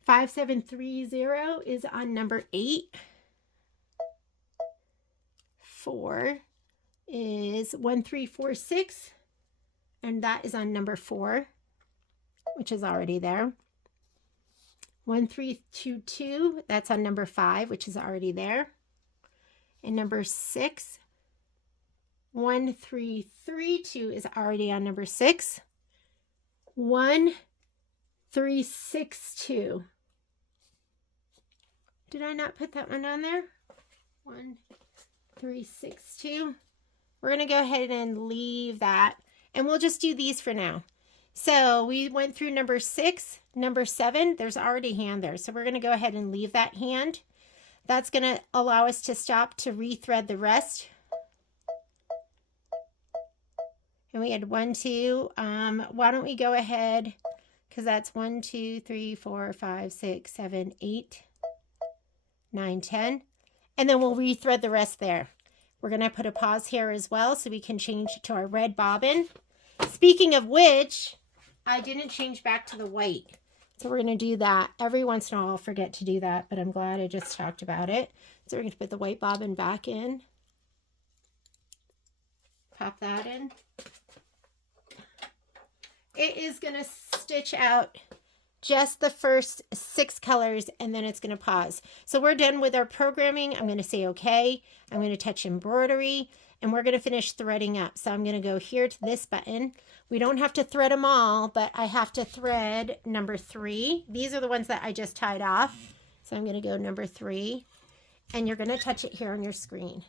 5, 7, 3, 0 is on number 8. 4 is 1, 3, 4, 6. And that is on number 4, which is already there. 1, 3, 2, 2, that's on number 5, which is already there. And number 6, 1, 3, 3, 2 is already on number 6. 1, 3, 6, 2. Did I not put that one on there? 1, 3, 6, 2. We're going to go ahead and leave that. And we'll just do these for now. So we went through number 6, number 7. There's already a hand there. So we're going to go ahead and leave that hand. That's going to allow us to stop to rethread the rest. And we had 1, 2. Why don't we go ahead, because that's 1, 2, 3, 4, 5, 6, 7, 8, 9, 10. And then we'll rethread the rest there. We're going to put a pause here as well so we can change to our red bobbin. Speaking of which, I didn't change back to the white. So we're going to do that. Every once in a while I'll forget to do that, but I'm glad I just talked about it. So we're going to put the white bobbin back in. Pop that in. It is going to stitch out just the first 6 colors, and then it's going to pause. So we're done with our programming. I'm going to say okay. I'm going to touch embroidery, and we're going to finish threading up. So I'm going to go here to this button. We don't have to thread them all, but I have to thread number 3. These are the ones that I just tied off. So I'm going to go number 3, and you're going to touch it here on your screen.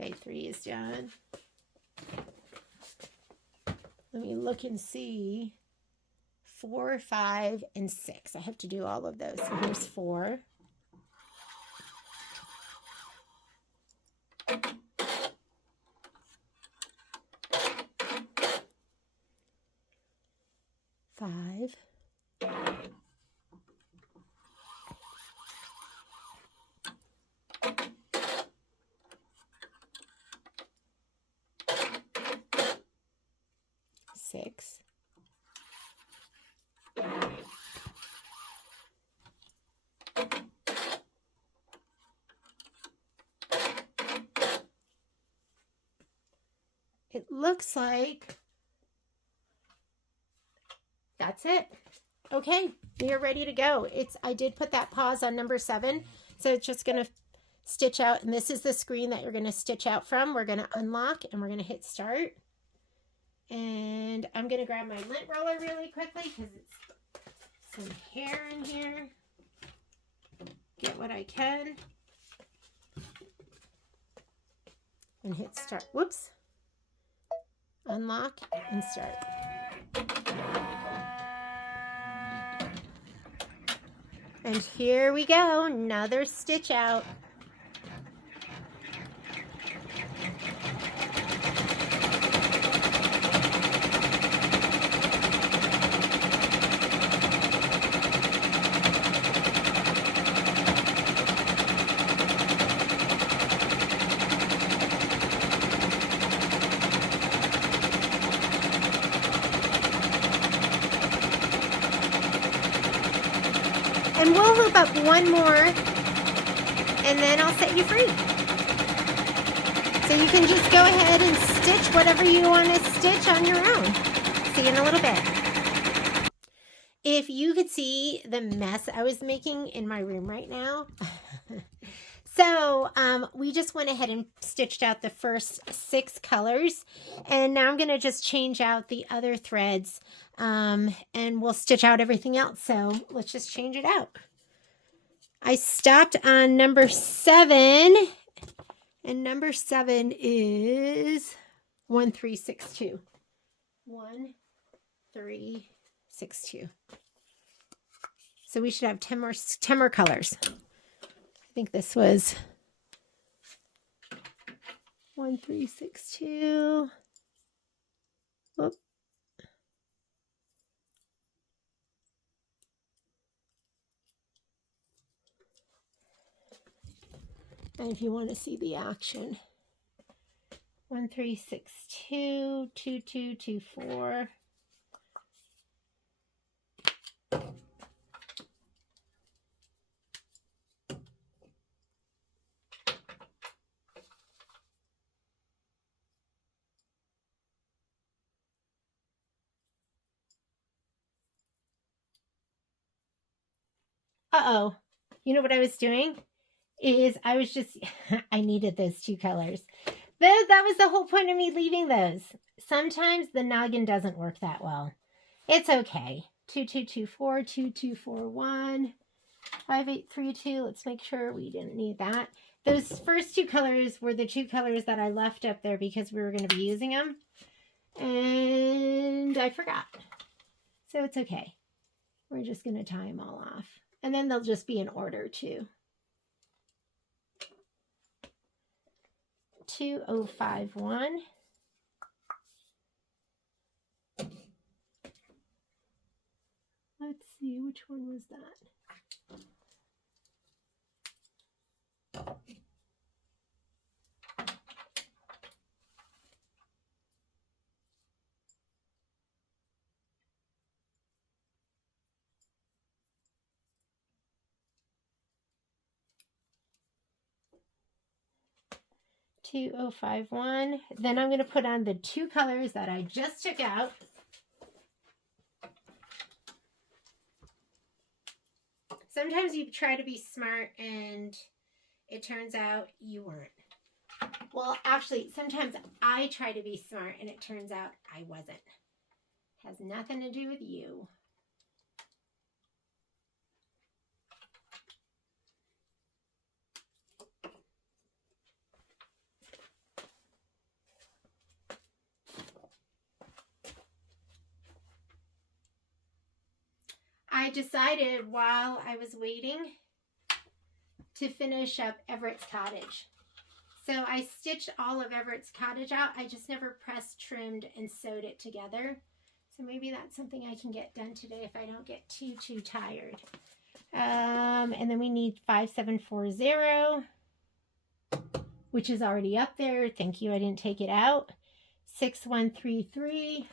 Okay, 3 is done. Let me look and see. 4, 5, and 6. I have to do all of those. So here's 4. Five. 6. It looks like that's it. Okay, we are ready to go. I did put that pause on number 7, so it's just going to stitch out, and this is the screen that you're going to stitch out from. We're going to unlock, and we're going to hit start. And I'm going to grab my lint roller really quickly because it's some hair in here. Get what I can. And hit start. Whoops. Unlock and start. And here we go, another stitch out. And we'll loop up one more, and then I'll set you free. So you can just go ahead and stitch whatever you want to stitch on your own. See you in a little bit. If you could see the mess I was making in my room right now. So we just went ahead and stitched out the first 6 colors, and now I'm going to just change out the other threads, and we'll stitch out everything else. So let's just change it out. I stopped on number 7, and number 7 is 1362. 1362. So we should have 10 more colors. I think this was 1362. Whoop. And if you want to see the action, 1362, 2224. Uh-oh. You know what I was doing? I was just, I needed those 2 colors. That was the whole point of me leaving those. Sometimes the noggin doesn't work that well. It's okay. 2224, 2241, 5832. Let's make sure we didn't need that. Those first 2 colors were the 2 colors that I left up there because we were going to be using them. And I forgot. So it's okay. We're just going to tie them all off. And then they'll just be in order too. 2051. Let's see, which one was that? 2051. Then I'm going to put on the 2 colors that I just took out. Sometimes you try to be smart and it turns out you weren't. Well, actually, sometimes I try to be smart and it turns out I wasn't. Has nothing to do with you. I decided while I was waiting to finish up Everett's Cottage. So I stitched all of Everett's Cottage out. I just never pressed, trimmed, and sewed it together. So maybe that's something I can get done today if I don't get too tired. And then we need 5740, which is already up there. Thank you, I didn't take it out. 6133.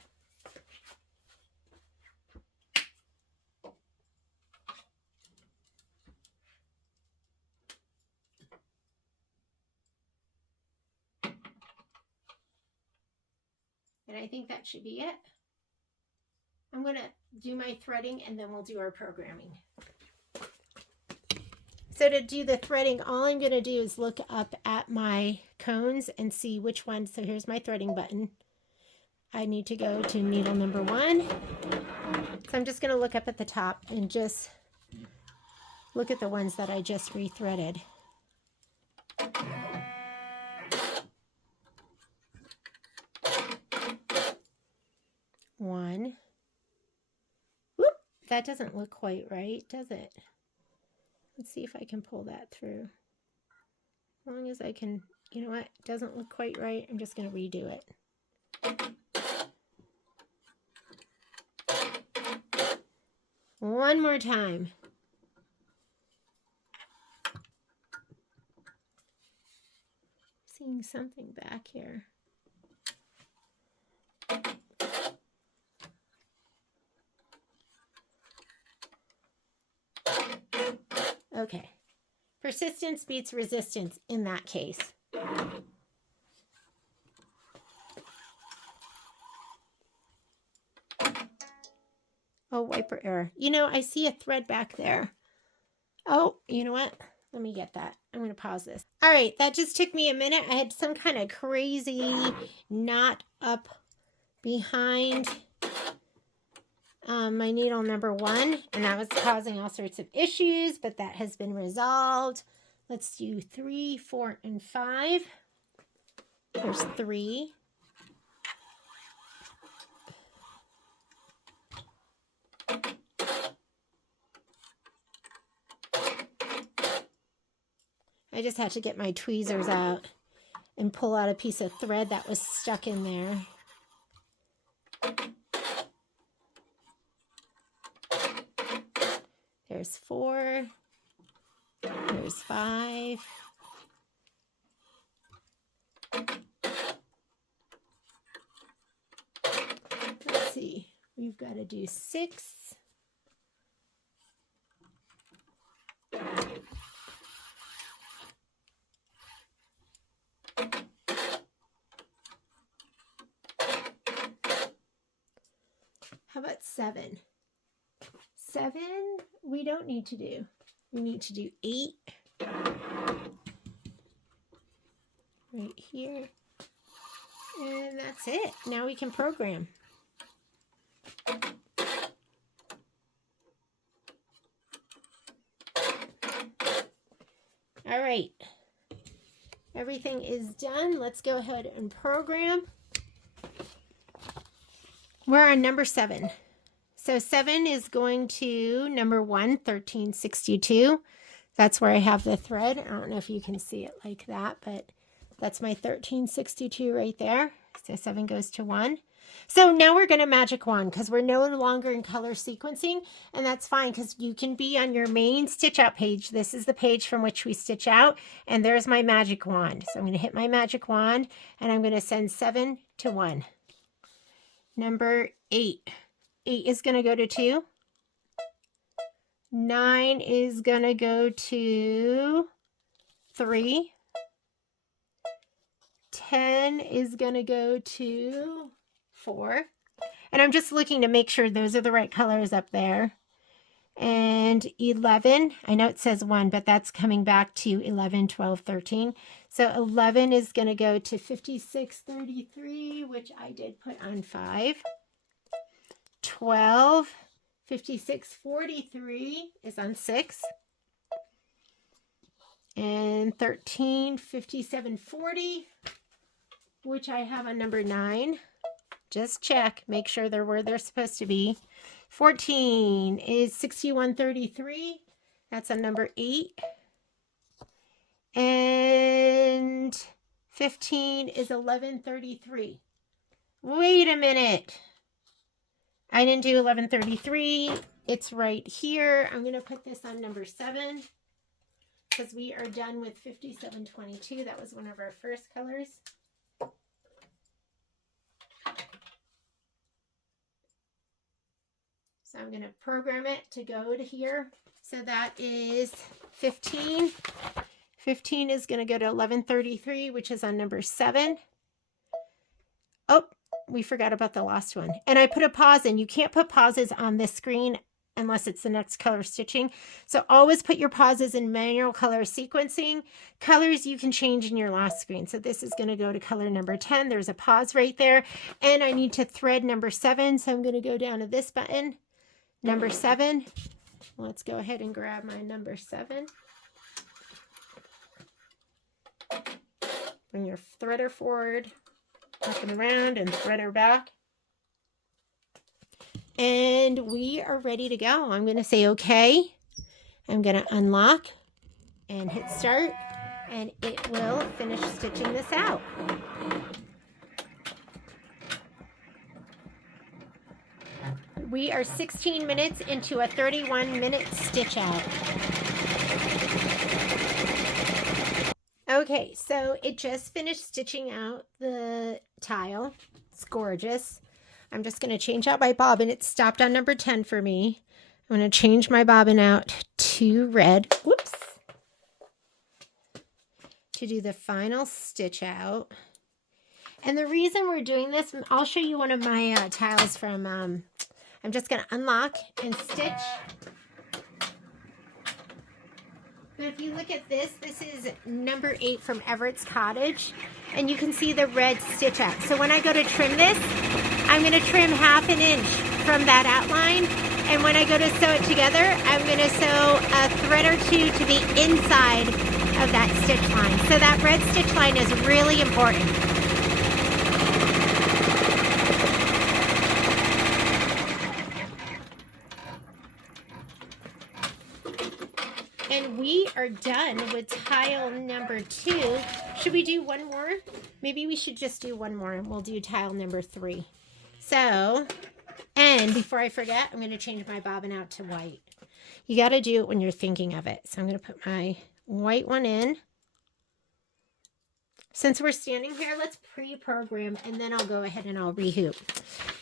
And I think that should be it. I'm going to do my threading and then we'll do our programming. So to do the threading, all I'm going to do is look up at my cones and see which one. So here's my threading button. I need to go to needle number 1. So I'm just going to look up at the top and just look at the ones that I just rethreaded. One. Whoop, that doesn't look quite right, does it? Let's see if I can pull that through. As long as I can, you know what, it doesn't look quite right. I'm just going to redo it. One more time. Seeing something back here. Okay. Persistence beats resistance in that case. Oh, wiper error. You know, I see a thread back there. Oh, you know what? Let me get that. I'm going to pause this. All right, that just took me a minute. I had some kind of crazy knot up behind my needle number 1, and that was causing all sorts of issues, but that has been resolved. Let's do 3, 4, and 5. There's 3. I just had to get my tweezers out and pull out a piece of thread that was stuck in there. There's 4. There's 5. Let's see. We've got to do 6. How about 7? 7, we don't need to do. We need to do 8. Right here. And that's it. Now we can program. All right. Everything is done. Let's go ahead and program. We're on number 7. So 7 is going to number 1, 1362. That's where I have the thread. I don't know if you can see it like that, but that's my 1362 right there. So 7 goes to 1. So now we're going to magic wand because we're no longer in color sequencing, and that's fine because you can be on your main stitch out page. This is the page from which we stitch out, and there's my magic wand. So I'm going to hit my magic wand, and I'm going to send 7 to 1. Number 8. 8 is going to go to 2. 9 is going to go to 3. 10 is going to go to 4. And I'm just looking to make sure those are the right colors up there. And 11, I know it says 1, but that's coming back to 11, 12, 13. So 11 is going to go to 5633, which I did put on 5. 12, 5643 is on 6. And 13, 5740, which I have on number 9. Just check, make sure they're where they're supposed to be. 14 is 6133. That's on number 8. And 15 is 1133. Wait a minute. I didn't do 1133. It's right here. I'm going to put this on number 7 because we are done with 5722. That was one of our first colors. So I'm going to program it to go to here. So that is 15. 15 is going to go to 1133, which is on number 7. Oh, we forgot about the last one. And I put a pause in. You can't put pauses on this screen unless it's the next color stitching. So always put your pauses in manual color sequencing. Colors you can change in your last screen. So this is going to go to color number 10. There's a pause right there. And I need to thread number 7. So I'm going to go down to this button. Number 7. Let's go ahead and grab my number 7. Bring your threader forward, up and around, and threader back. And we are ready to go. I'm going to say okay. I'm going to unlock and hit start, and it will finish stitching this out. We are 16 minutes into a 31-minute stitch out. Okay, so it just finished stitching out the tile. It's gorgeous. I'm just going to change out my bobbin. It stopped on number 10 for me. I'm going to change my bobbin out to red. Whoops. To do the final stitch out. And the reason we're doing this, I'll show you one of my tiles from, I'm just going to unlock and stitch. But if you look at this, this is number 8 from Everett's Cottage. And you can see the red stitch out. So when I go to trim this, I'm going to trim 1/2 inch from that outline. And when I go to sew it together, I'm going to sew a thread or 2 to the inside of that stitch line. So that red stitch line is really important. And we are done with tile number 2. Should we do one more? Maybe we should just do one more and we'll do tile number 3. So, and before I forget, I'm going to change my bobbin out to white. You got to do it when you're thinking of it. So I'm going to put my white one in. Since we're standing here, let's pre-program and then I'll go ahead and I'll rehoop.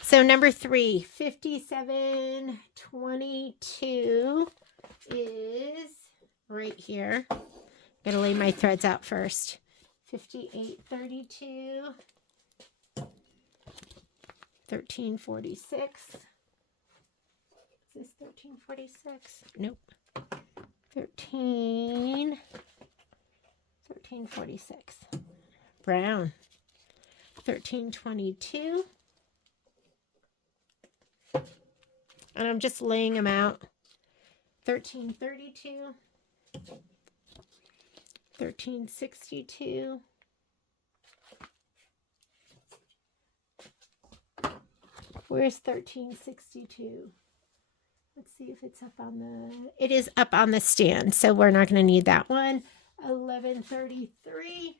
So number 3, 5722 is right here. I'm going to lay my threads out first. 5832. 1346. Is this 1346? Nope. 1346. Brown. 1322. And I'm just laying them out. 1332. 1362. Where's 1362? Let's see if it's up on the... It is up on the stand, so we're not going to need that one. 1133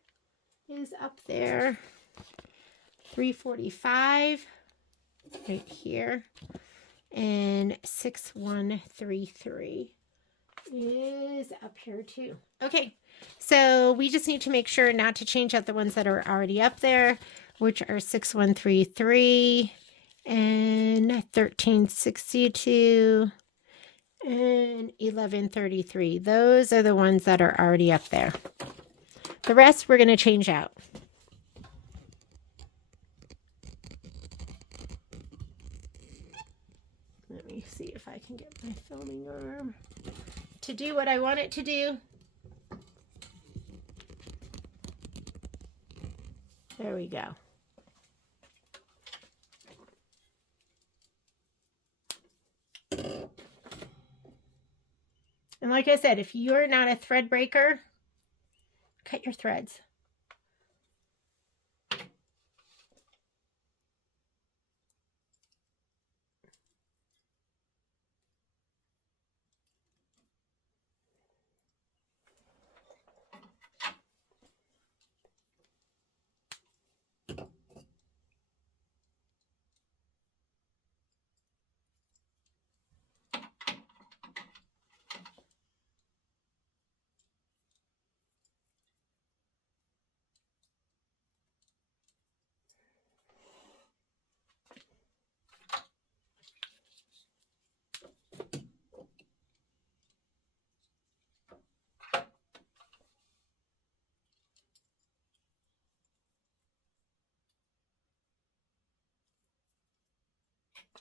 is up there. 345 right here. And 6133 is up here too. Okay, so we just need to make sure not to change out the ones that are already up there, which are 6133 and 1362 and 1133. Those are the ones that are already up there. The rest we're going to change out. I can get my filming arm to do what I want it to do. There we go. And like I said, if you're not a thread breaker, cut your threads.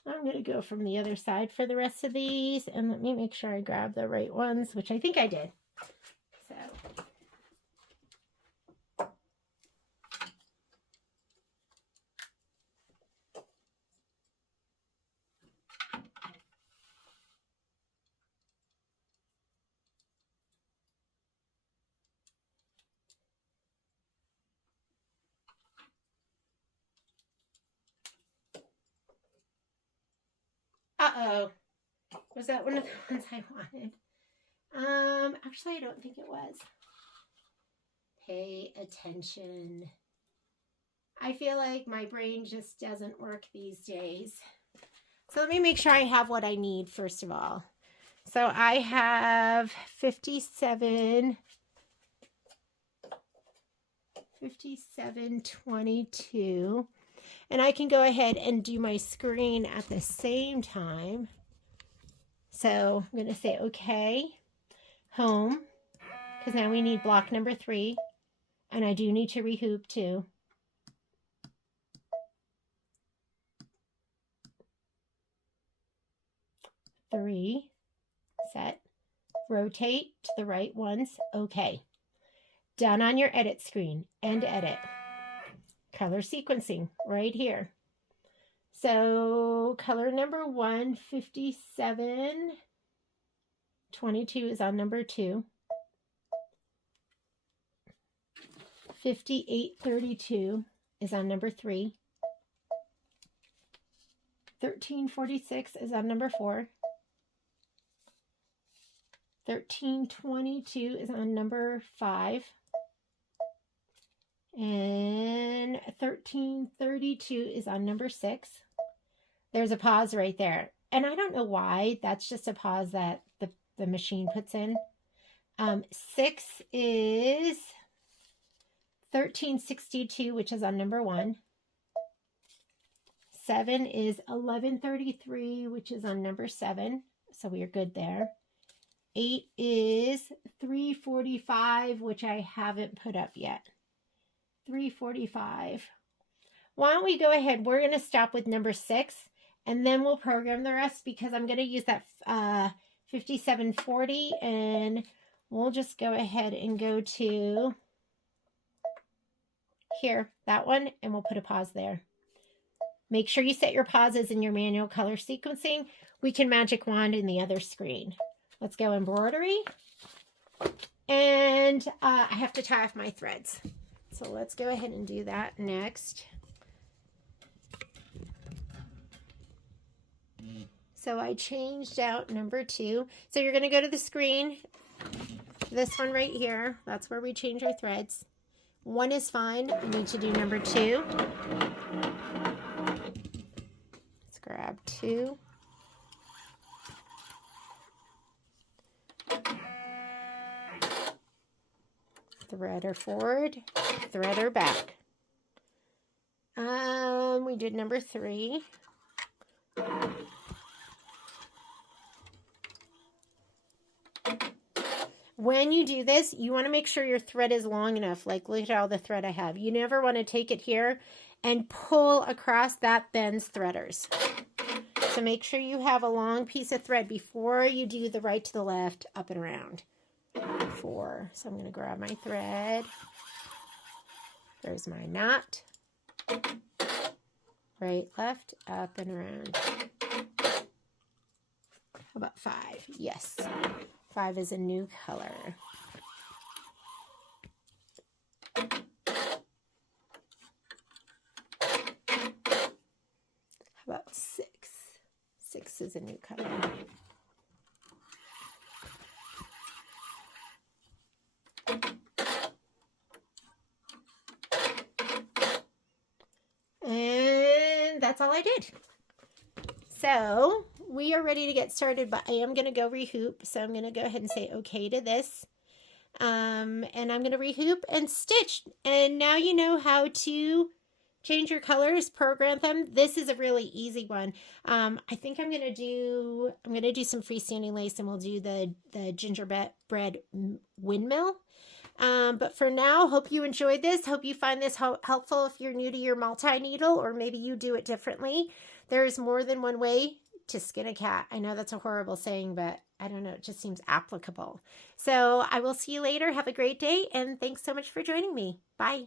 I'm going to go from the other side for the rest of these, and let me make sure I grab the right ones, which I think I did. So. Uh-oh. Was that one of the ones I wanted? Actually, I don't think it was. Pay attention. I feel like my brain just doesn't work these days. So let me make sure I have what I need first of all. So I have 57.22. And I can go ahead and do my screen at the same time. So I'm going to say, okay, home, because now we need block number 3. And I do need to rehoop too. Three, set, rotate to the right ones. Okay. Done on your edit screen. End edit. Color sequencing right here. So color number 1, 57.22 is on number 2. 58.32 is on number 3. 13.46 is on number 4. 13.22 is on number 5. And 13.32 is on number 6. There's a pause right there. And I don't know why. That's just a pause that the machine puts in. 6 is 13.62, which is on number 1. 7 is 11.33, which is on number 7. So we are good there. 8 is 3.45, which I haven't put up yet. 3.45. Why don't we go ahead? We're going to stop with number 6, and then we'll program the rest because I'm going to use that 57.40, and we'll just go ahead and go to here, that one, and we'll put a pause there. Make sure you set your pauses in your manual color sequencing. We can magic wand in the other screen. Let's go embroidery. And I have to tie off my threads. So let's go ahead and do that next. So I changed out number 2. So you're going to go to the screen. This one right here. That's where we change our threads. 1 is fine. We need to do number 2. Let's grab 2. Threader forward, threader back. We did number 3. When you do this, you want to make sure your thread is long enough. Like, look at all the thread I have. You never want to take it here and pull across. That bends threaders. So make sure you have a long piece of thread before you do the right to the left, up and around. 4. So I'm going to grab my thread. There's my knot. Right, left, up and around. How about 5? Yes. 5 is a new color. How about 6? 6 is a new color. And that's all I did. So we are ready to get started, but I am going to go rehoop. So I'm going to go ahead and say okay to this. And I'm going to rehoop and stitch. And now you know how to change your colors, program them. This is a really easy one. I think I'm going to do some freestanding lace, and we'll do the gingerbread windmill. But for now, hope you enjoyed this. Hope you find this helpful if you're new to your multi-needle, or maybe you do it differently. There's more than one way to skin a cat. I know that's a horrible saying, but I don't know. It just seems applicable. So I will see you later. Have a great day, and thanks so much for joining me. Bye.